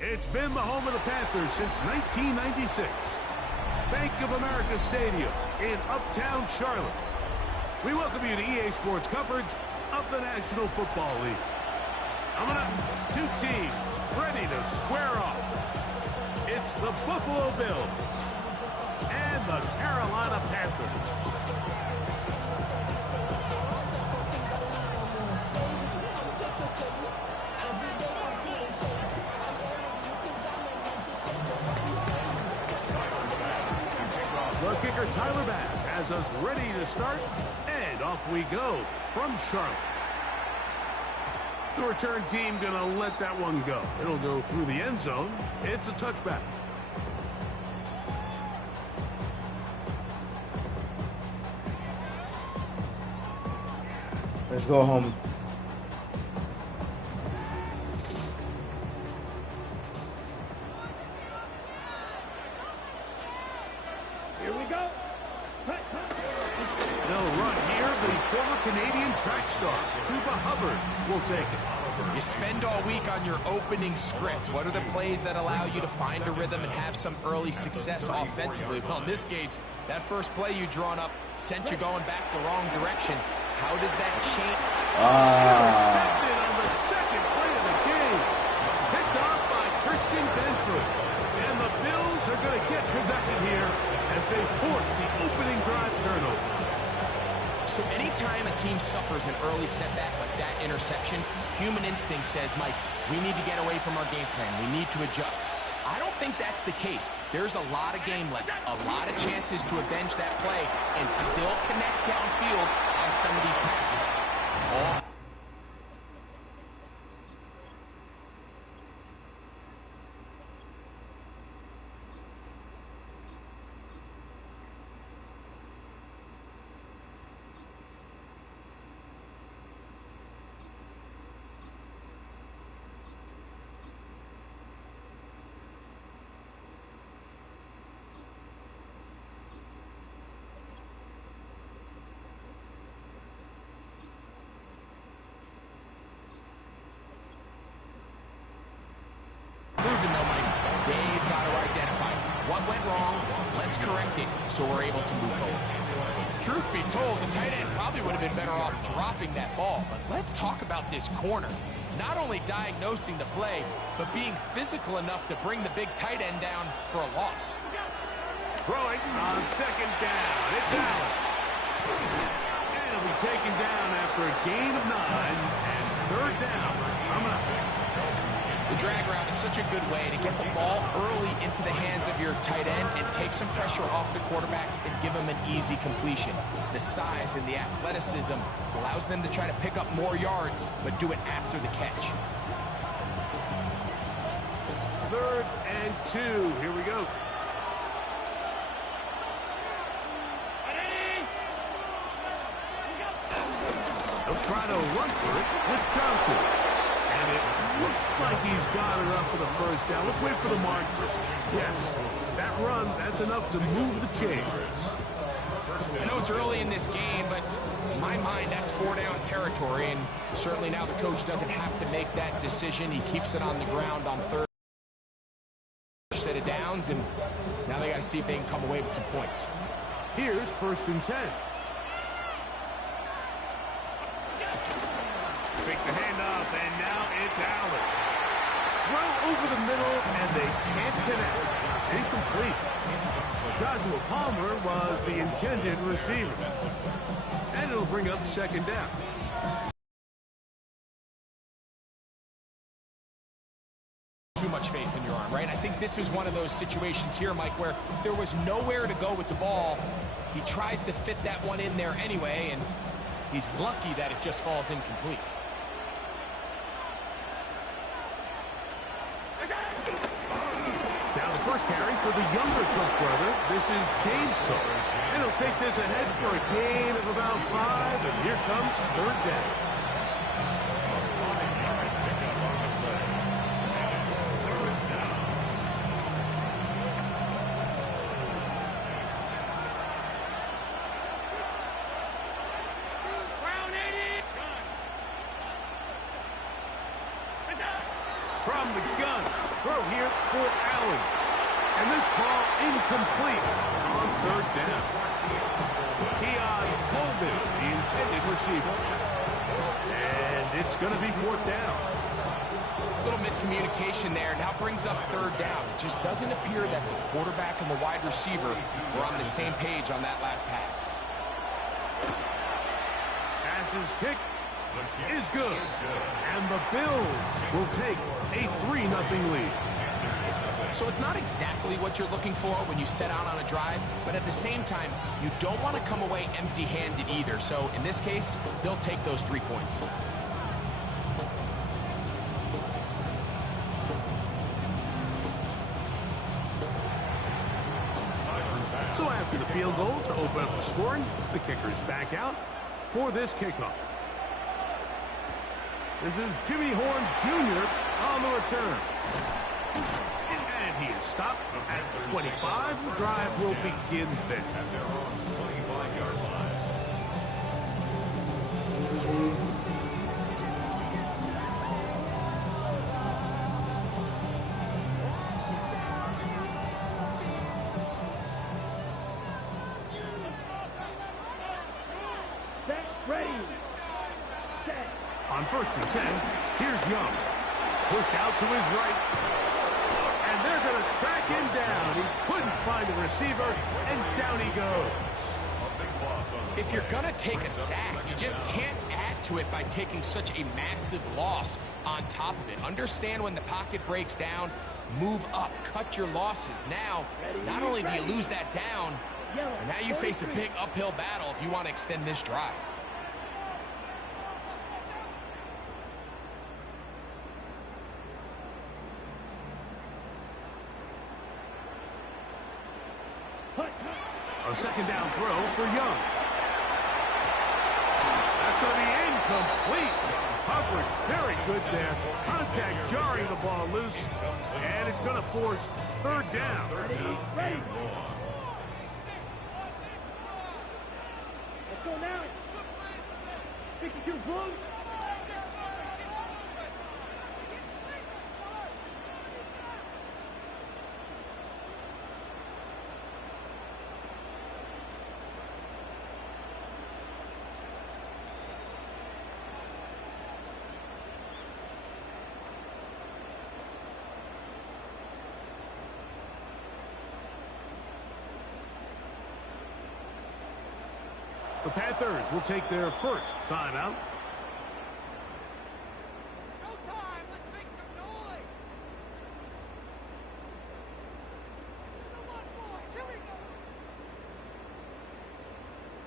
It's been the home of the Panthers since 1996. Bank of America Stadium in Uptown Charlotte. We welcome you to EA Sports coverage of the National Football League. Coming up, two teams ready to square off. It's the Buffalo Bills and the Carolina Panthers. The kicker, Tyler Bass, has us ready to start, and off we go from Charlotte. The return team going to let that one go. It'll go through the end zone. It's a touchback. Let's go home. Here we go. They'll run here. The former Canadian track star, Chuba Hubbard, will take it. You spend all week on your opening script. What are the plays that allow you to find a rhythm and have some early success offensively? Well, in this case, that first play you drawn up sent you going back the wrong direction. How does that change? Intercepted on the second play of the game. Picked off by Christian Benford. And the Bills are going to get possession here as they force the opening drive turnover. So anytime a team suffers an early setback like that interception, human instinct says, Mike, we need to get away from our game plan. We need to adjust. I don't think that's the case. There's a lot of game left, a lot of chances to avenge that play and still connect downfield on some of these passes. Proven though, Mike, they've got to identify what went wrong, let's correct it so we're able to move forward. Truth be told, the tight end probably would have been better off dropping that ball, but let's talk about this corner. Not only diagnosing the play, but being physical enough to bring the big tight end down for a loss. Throwing on second down, it's Allen. And he'll be taken down after a gain of 9 and third down. Coming up. The drag route is such a good way to get the ball early into the hands of your tight end and take some pressure off the quarterback and give him an easy completion. The size and the athleticism allows them to try to pick up more yards, but do it after the catch. 3rd and 2. Here we go. They'll try to run for it with Johnson. And it looks like he's got enough for the first down. Let's wait for the mark. Yes, that run, that's enough to move the chains. I know it's early in this game, but in my mind, that's 4-down territory. And certainly now the coach doesn't have to make that decision. He keeps it on the ground on 3rd set of downs, and now they got to see if they can come away with some points. Here's 1st and 10. Fake the handoff, and now it's Allen. Throw over the middle, and they can't connect. It's incomplete. Joshua Palmer was the intended receiver. And it'll bring up 2nd down. Too much faith in your arm, right? I think this is one of those situations here, Mike, where there was nowhere to go with the ball. He tries to fit that one in there anyway, and he's lucky that it just falls incomplete. Now the first carry for the younger Cook brother. This is James Cook. And he'll take this ahead for a gain of about 5, and here comes 3rd down. From the gun, throw here for Allen. And this ball incomplete on third down. Keon Coleman, the intended receiver. And it's going to be fourth down. A little miscommunication there. Now brings up third down. It just doesn't appear that the quarterback and the wide receiver were on the same page on that last pass. Passes kick is good. And the Bills will take a 3-0 lead. So it's not exactly what you're looking for when you set out on a drive, but at the same time, you don't want to come away empty-handed either. So in this case, they'll take those 3 points. So after the field goal to open up the scoring, the kicker's back out for this kickoff. This is Jimmy Horn Jr. on the return. And he is stopped at the 25. The drive will begin then. At their own 25-yard line. Set, ready. Set. On 1st and 10, here's Young. Pushed out to his right. And they're going to track him down. He couldn't find the receiver, and down he goes. If you're going to take a sack, you just can't add to it by taking such a massive loss on top of it. Understand when the pocket breaks down, move up, cut your losses. Now, not only do you lose that down, but now you face a big uphill battle if you want to extend this drive. A second down throw for Young. That's going to be incomplete. Coverage very good there. Contact jarring the ball loose. And it's going to force third down. Ready. Let's go now. 52 Blues. The Panthers will take their first timeout. Showtime! Let's make some noise! Come on, boys! Here we go!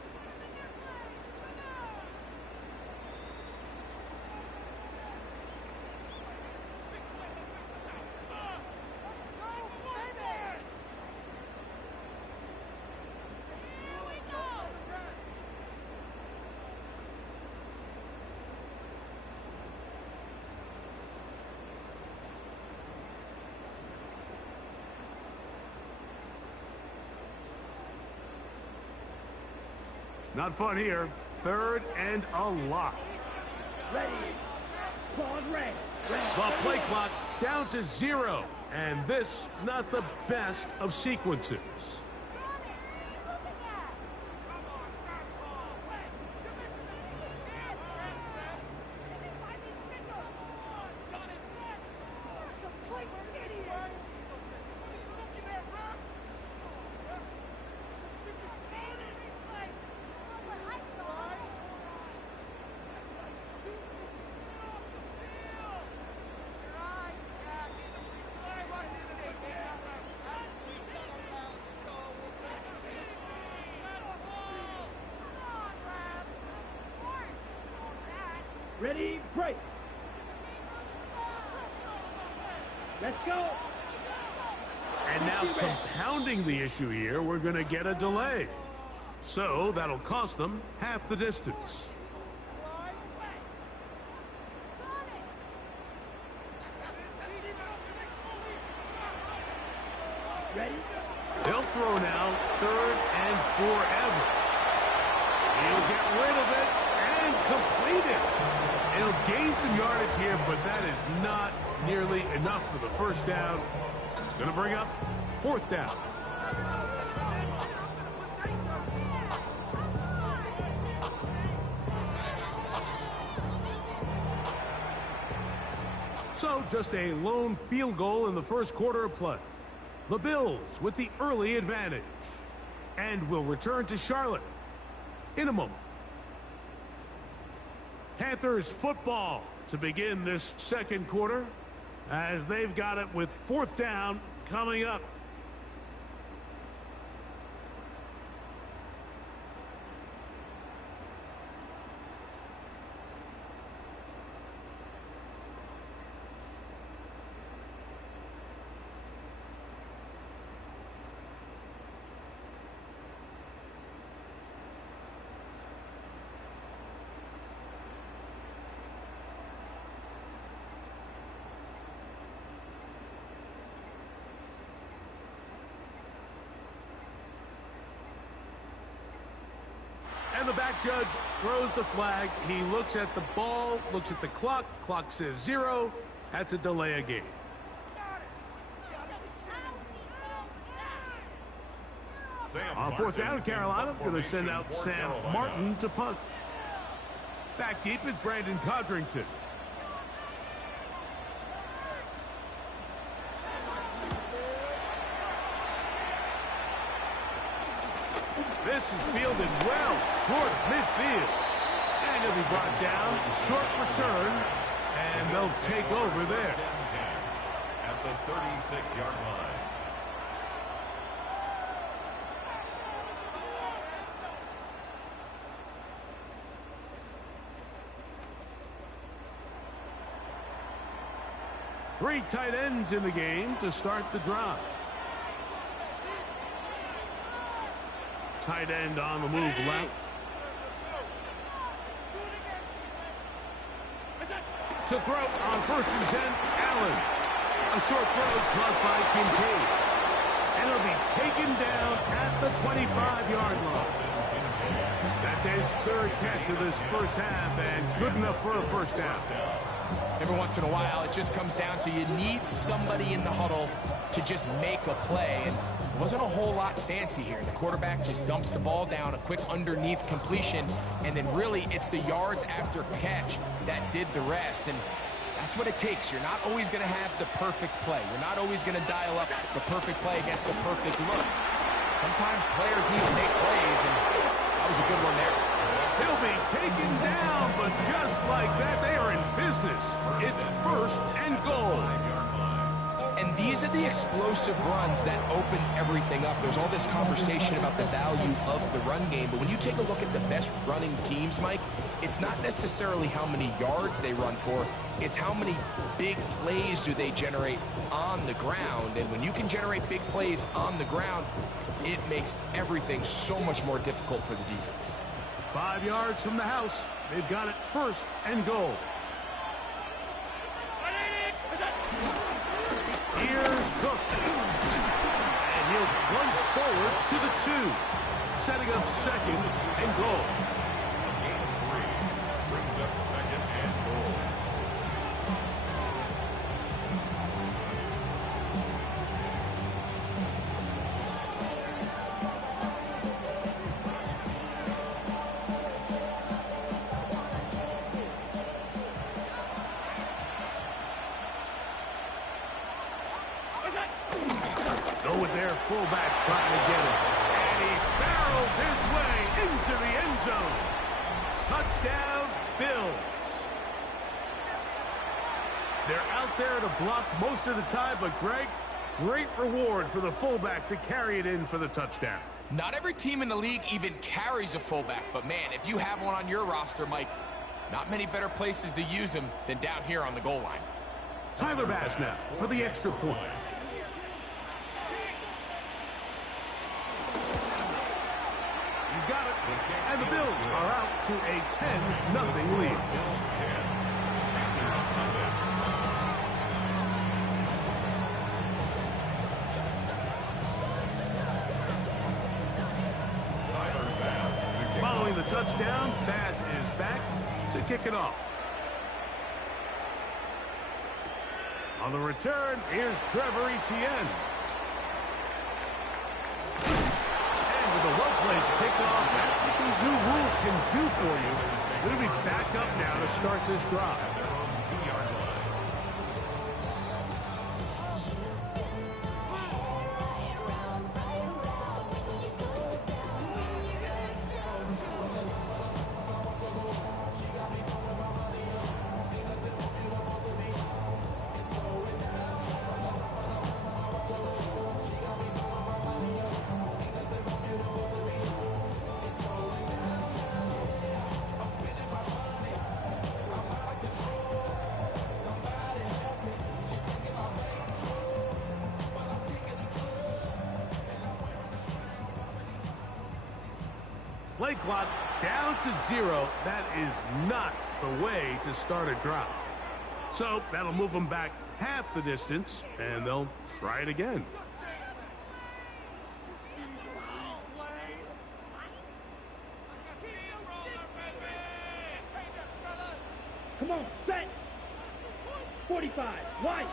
Put them in their place! Come on! Let's go! Stay there! Here we go! Not fun here. Third and a lot. Ready. Pause red. The play clock down to 0. And this, not the best of sequences. Ready, break. Let's go. And now compounding the issue here, we're going to get a delay. So that'll cost them half the distance. Ready? They'll throw now 3rd and forever. He'll get rid of it and complete it. He'll gain some yardage here, but that is not nearly enough for the first down. It's going to bring up 4th down. So just a lone field goal in the first quarter of play. The Bills with the early advantage. And will return to Charlotte in a moment. Panthers football to begin this second quarter as they've got it with 4th down coming up. And the back judge throws the flag. He looks at the ball, looks at the clock. Clock says 0. That's a delay of game. On 4th down, Carolina going to send out Sam Martin to punt. Back deep is Brandon Codrington. This is fielded well, short midfield. And he'll be brought down, short return, and they'll take over there. At the 36-yard line. Three tight ends in the game to start the drive. Tight end on the move left. To throw on 1st and 10, Allen. A short throw caught by Kincaid. And it'll be taken down at the 25-yard line. That's his 3rd catch of this first half and good enough for a 1st down. Every once in a while, it just comes down to you need somebody in the huddle to just make a play. And it wasn't a whole lot fancy here. The quarterback just dumps the ball down, a quick underneath completion, and then really it's the yards after catch that did the rest. And that's what it takes. You're not always going to have the perfect play. You're not always going to dial up the perfect play against the perfect look. Sometimes players need to make plays, and that was a good one there. He'll be taken down, but just like that, they are in business. It's 1st and goal. And these are the explosive runs that open everything up. There's all this conversation about the value of the run game, but when you take a look at the best running teams, Mike, it's not necessarily how many yards they run for, it's how many big plays do they generate on the ground. And when you can generate big plays on the ground, it makes everything so much more difficult for the defense. 5 yards from the house. They've got it 1st and goal. Here's Cook. And he'll plunge forward to the 2. Setting up 2nd and goal. Gain of 3 brings up 2nd and goal. Go with their fullback trying to get him. And he barrels his way into the end zone. Touchdown, Bills. They're out there to block most of the time, but Greg, great reward for the fullback to carry it in for the touchdown. Not every team in the league even carries a fullback, but man, if you have one on your roster, Mike, not many better places to use him than down here on the goal line. Tyler Bass now for the extra point. He's got it. And the Bills are out to a 10-0 lead. Bills 10. Panthers nothing. Tyler Bass. Following the touchdown, Bass is back to kick it off. On the return, here's Trevor Etienne. with the low plays kicked off. That's what these new rules can do for you. They're going to be back up now to start this drive. At their own 2-yard line. Play clock down to 0. That is not the way to start a drive. So that'll move them back half the distance, and they'll try it again. Come on, set. 45, wide.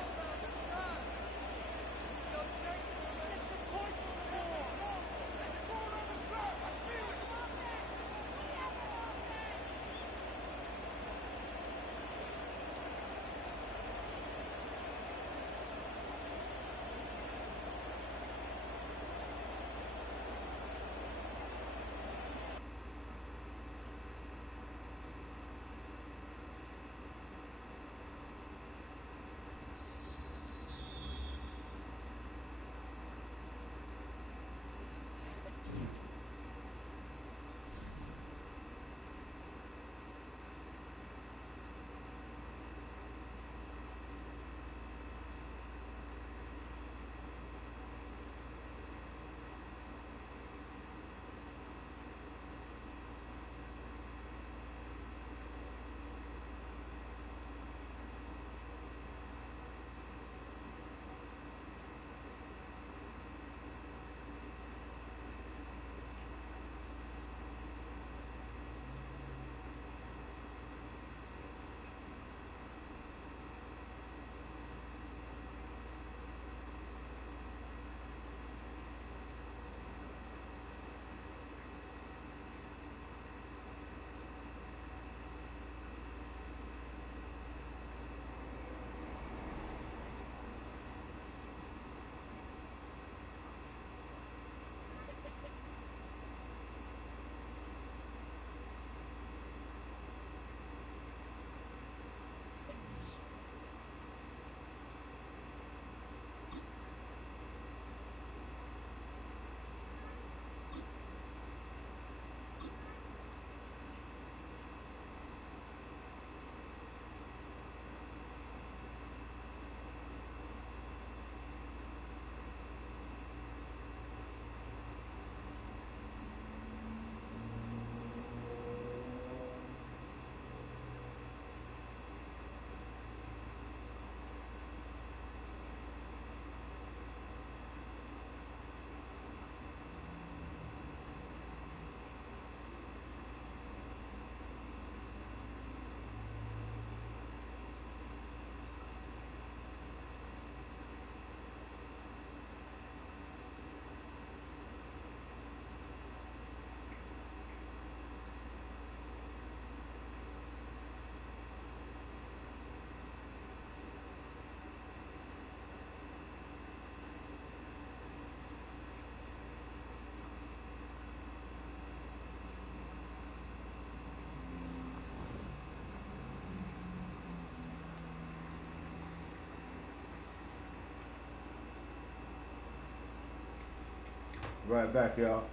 Right back, y'all.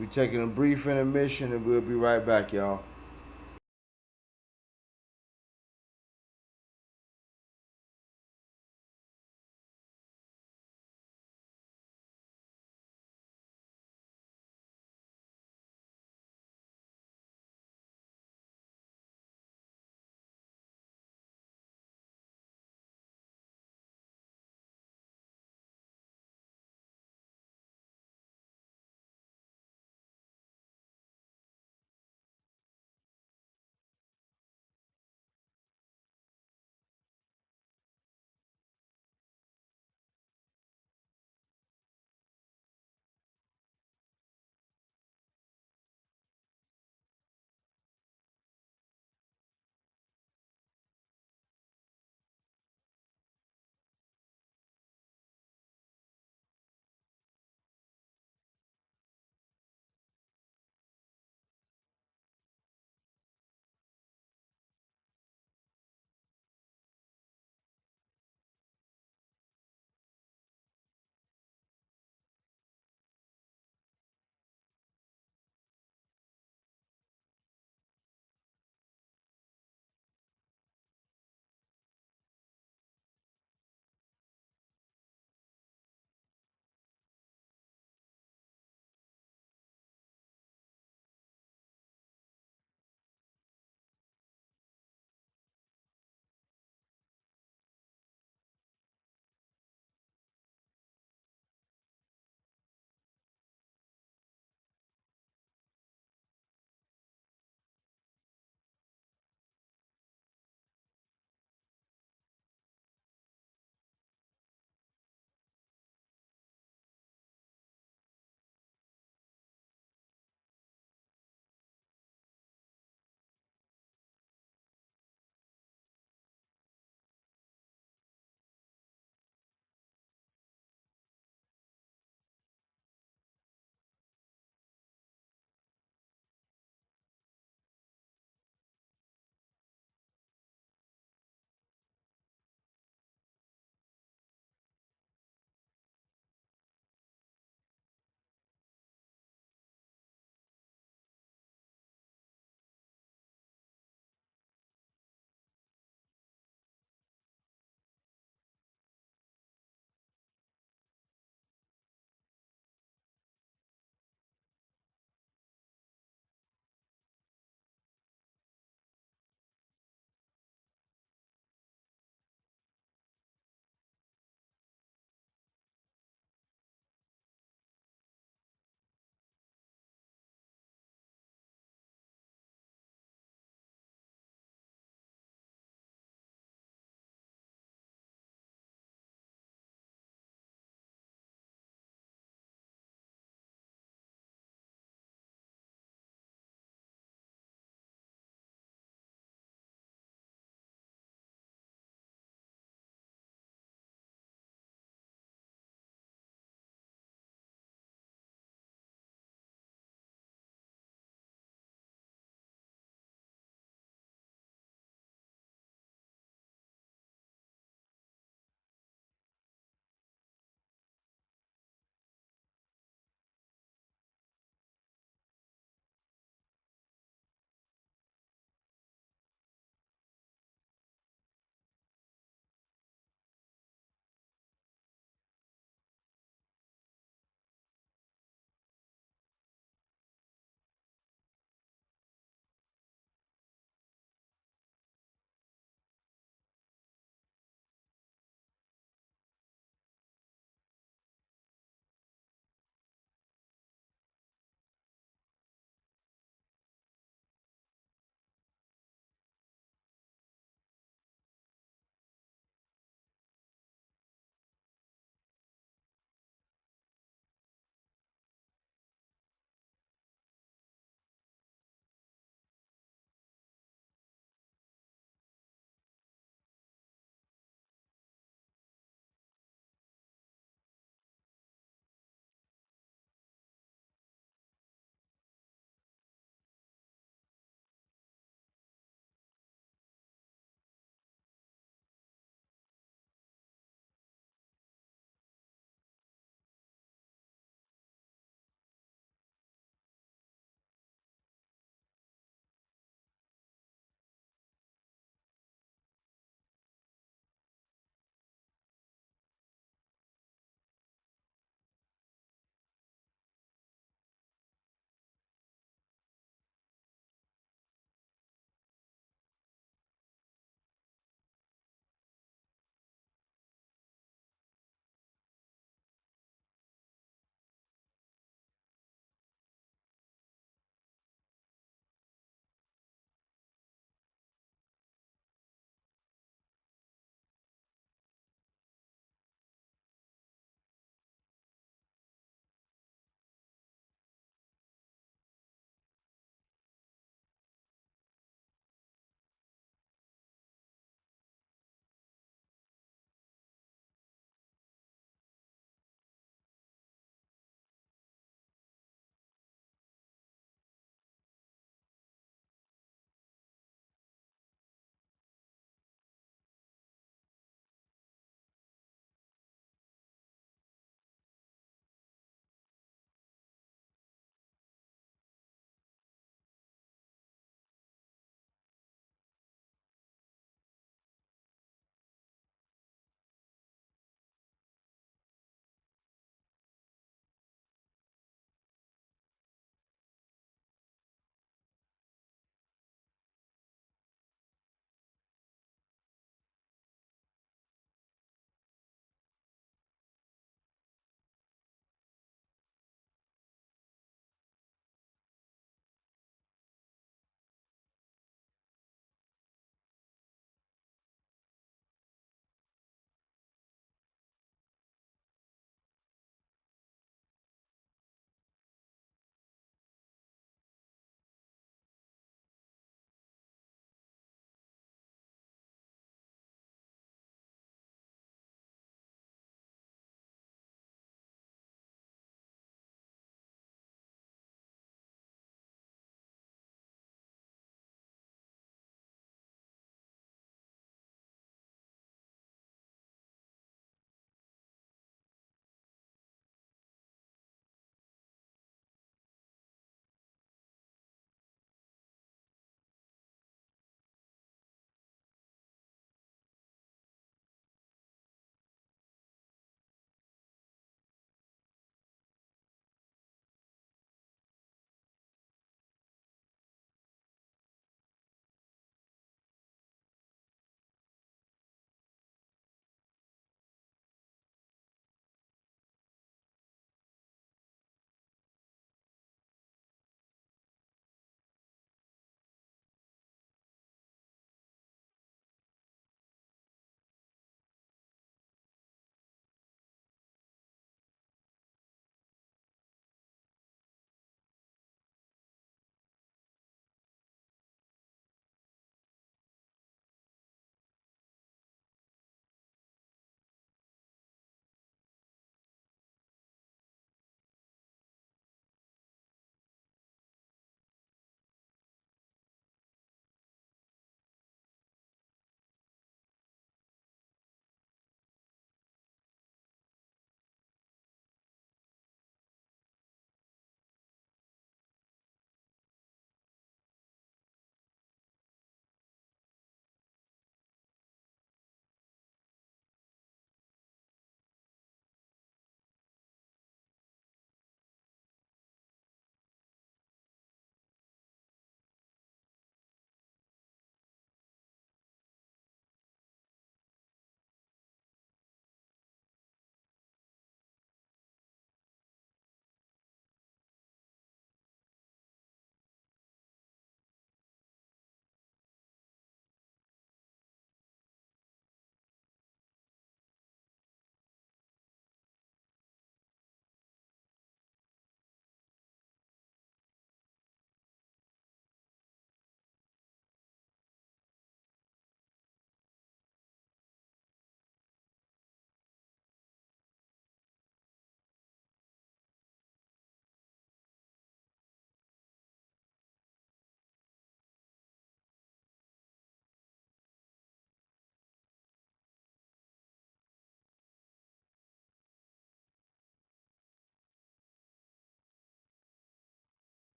We taking a brief intermission and we'll be right back, y'all.